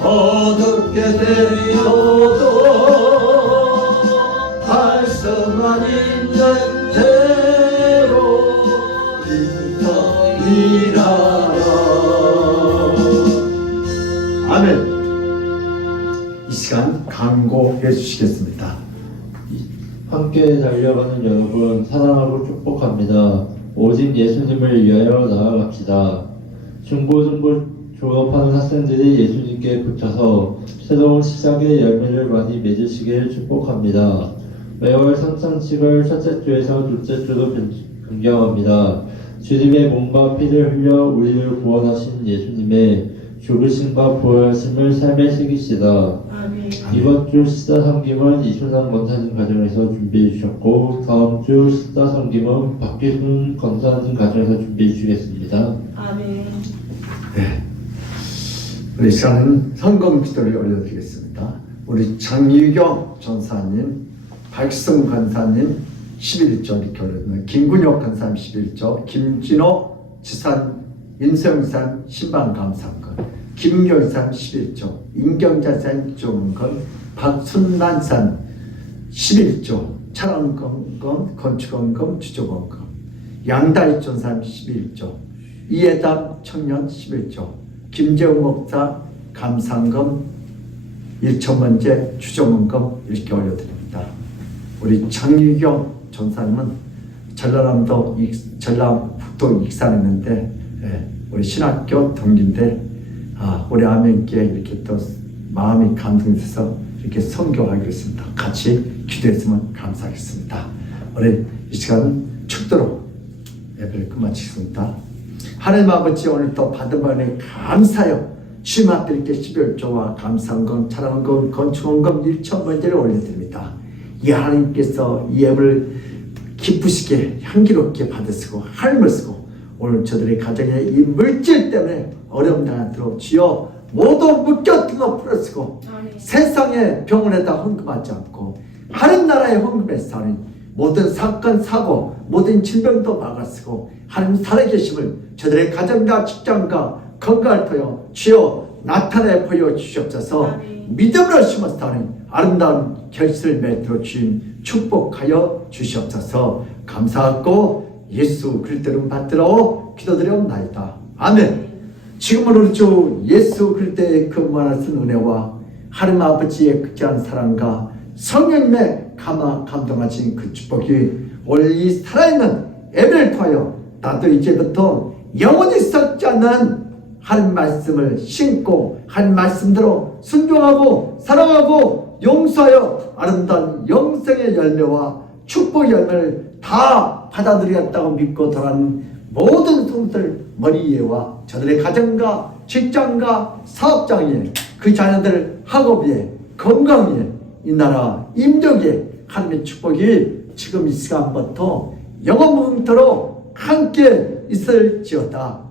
어둡게 되어도 말씀만 있는 대로 힘써 일하라. 아멘. 이 시간 강구해 주시겠습니다. 함께 달려가는 여러분 사랑하고 축복합니다. 오직 예수님을 위하여 나아갑시다. 중고등부 졸업하는 학생들이 예수님께 붙여서 새로운 시작의 열매를 많이 맺으시길 축복합니다. 매월 성찬식을 첫째 주에서 둘째 주로 변경합니다. 주님의 몸과 피를 흘려 우리를 구원하신 예수님의 죽으심과 부활하심을 삶에 새깁시다. 아멘. 이번 주 시사 섬김은 이순남 권사님 가정에서 준비해 주셨고 다음 주 시사 섬김은 박기순 권사님 가정에서 준비해 주시겠습니다. 아멘. 네. 우리 시간은 성금 기도를 올려드리겠습니다. 우리 장유경 전사님, 박승 권사님 11조 이렇게 올려드립니다. 김군혁 권사님 11조, 김진호 지산 인성산 신방감사건, 김교산 11조, 인경자산 조문건, 박순난산 11조, 차량건금, 건축건금, 주조건금, 양다리존산 11조, 이해담 청년 11조, 김재웅 목사 감상금 1천번째 주조문금 이렇게 올려드립니다. 우리 장유경 전사님은 전라북도 익산했는데 우리 신학교 동기인데 우리 아멘께 이렇게 또 마음이 감동돼서 이렇게 선교하기로 했습니다. 같이 기도했으면 감사하겠습니다. 우리 이 시간은 축도로 예배를 끝마치겠습니다. 하나님 아버지 오늘 또 받은 바에 감사하여 주님 앞에 이렇게 11조와 감상금, 찬양금, 건축원금 1천번째를 올려드립니다. 이 하나님께서 이 예배를 기쁘시게 향기롭게 받으시고 하나님을 쓰고 오늘 저들의 가정에 이 물질 때문에 어려움 당하도록 주여 모두 묶여 등어 풀어쓰고 세상의 병원에다 헌금하지 않고 하나님 나라의 헌금에 사는 모든 사건 사고 모든 질병도 막아쓰고 하나님 살아계심을 저들의 가정과 직장과 건강을 토여 주여 나타내 보여주시옵소서. 믿음으로 심어서 하는 아름다운 결실을 맺도록 주님 축복하여 주시옵소서. 감사하고 예수 그리스도를 받들어 기도드리옵나이다. 아멘. 지금은 우리 주 예수 그리스도의 그 무한하신 은혜와 하나님 아버지의 극진한 사랑과 성령님의 감동하신 그 축복이 오늘 이 살아있는 예배를 통하여 나도 이제부터 영원히 썩지 않는 하나님 말씀을 신고 하나님 말씀대로 순종하고 사랑하고 용서하여 아름다운 영생의 열매와 축복의 열매를 다 받아들이겠다고 믿고 돌아가는 모든 성도들 머리 위에와 저들의 가정과 직장과 사업장에 그 자녀들 학업에 건강에 이 나라 임력에 하나님의 축복이 지금 이 시간부터 영원토록 함께 있을지어다.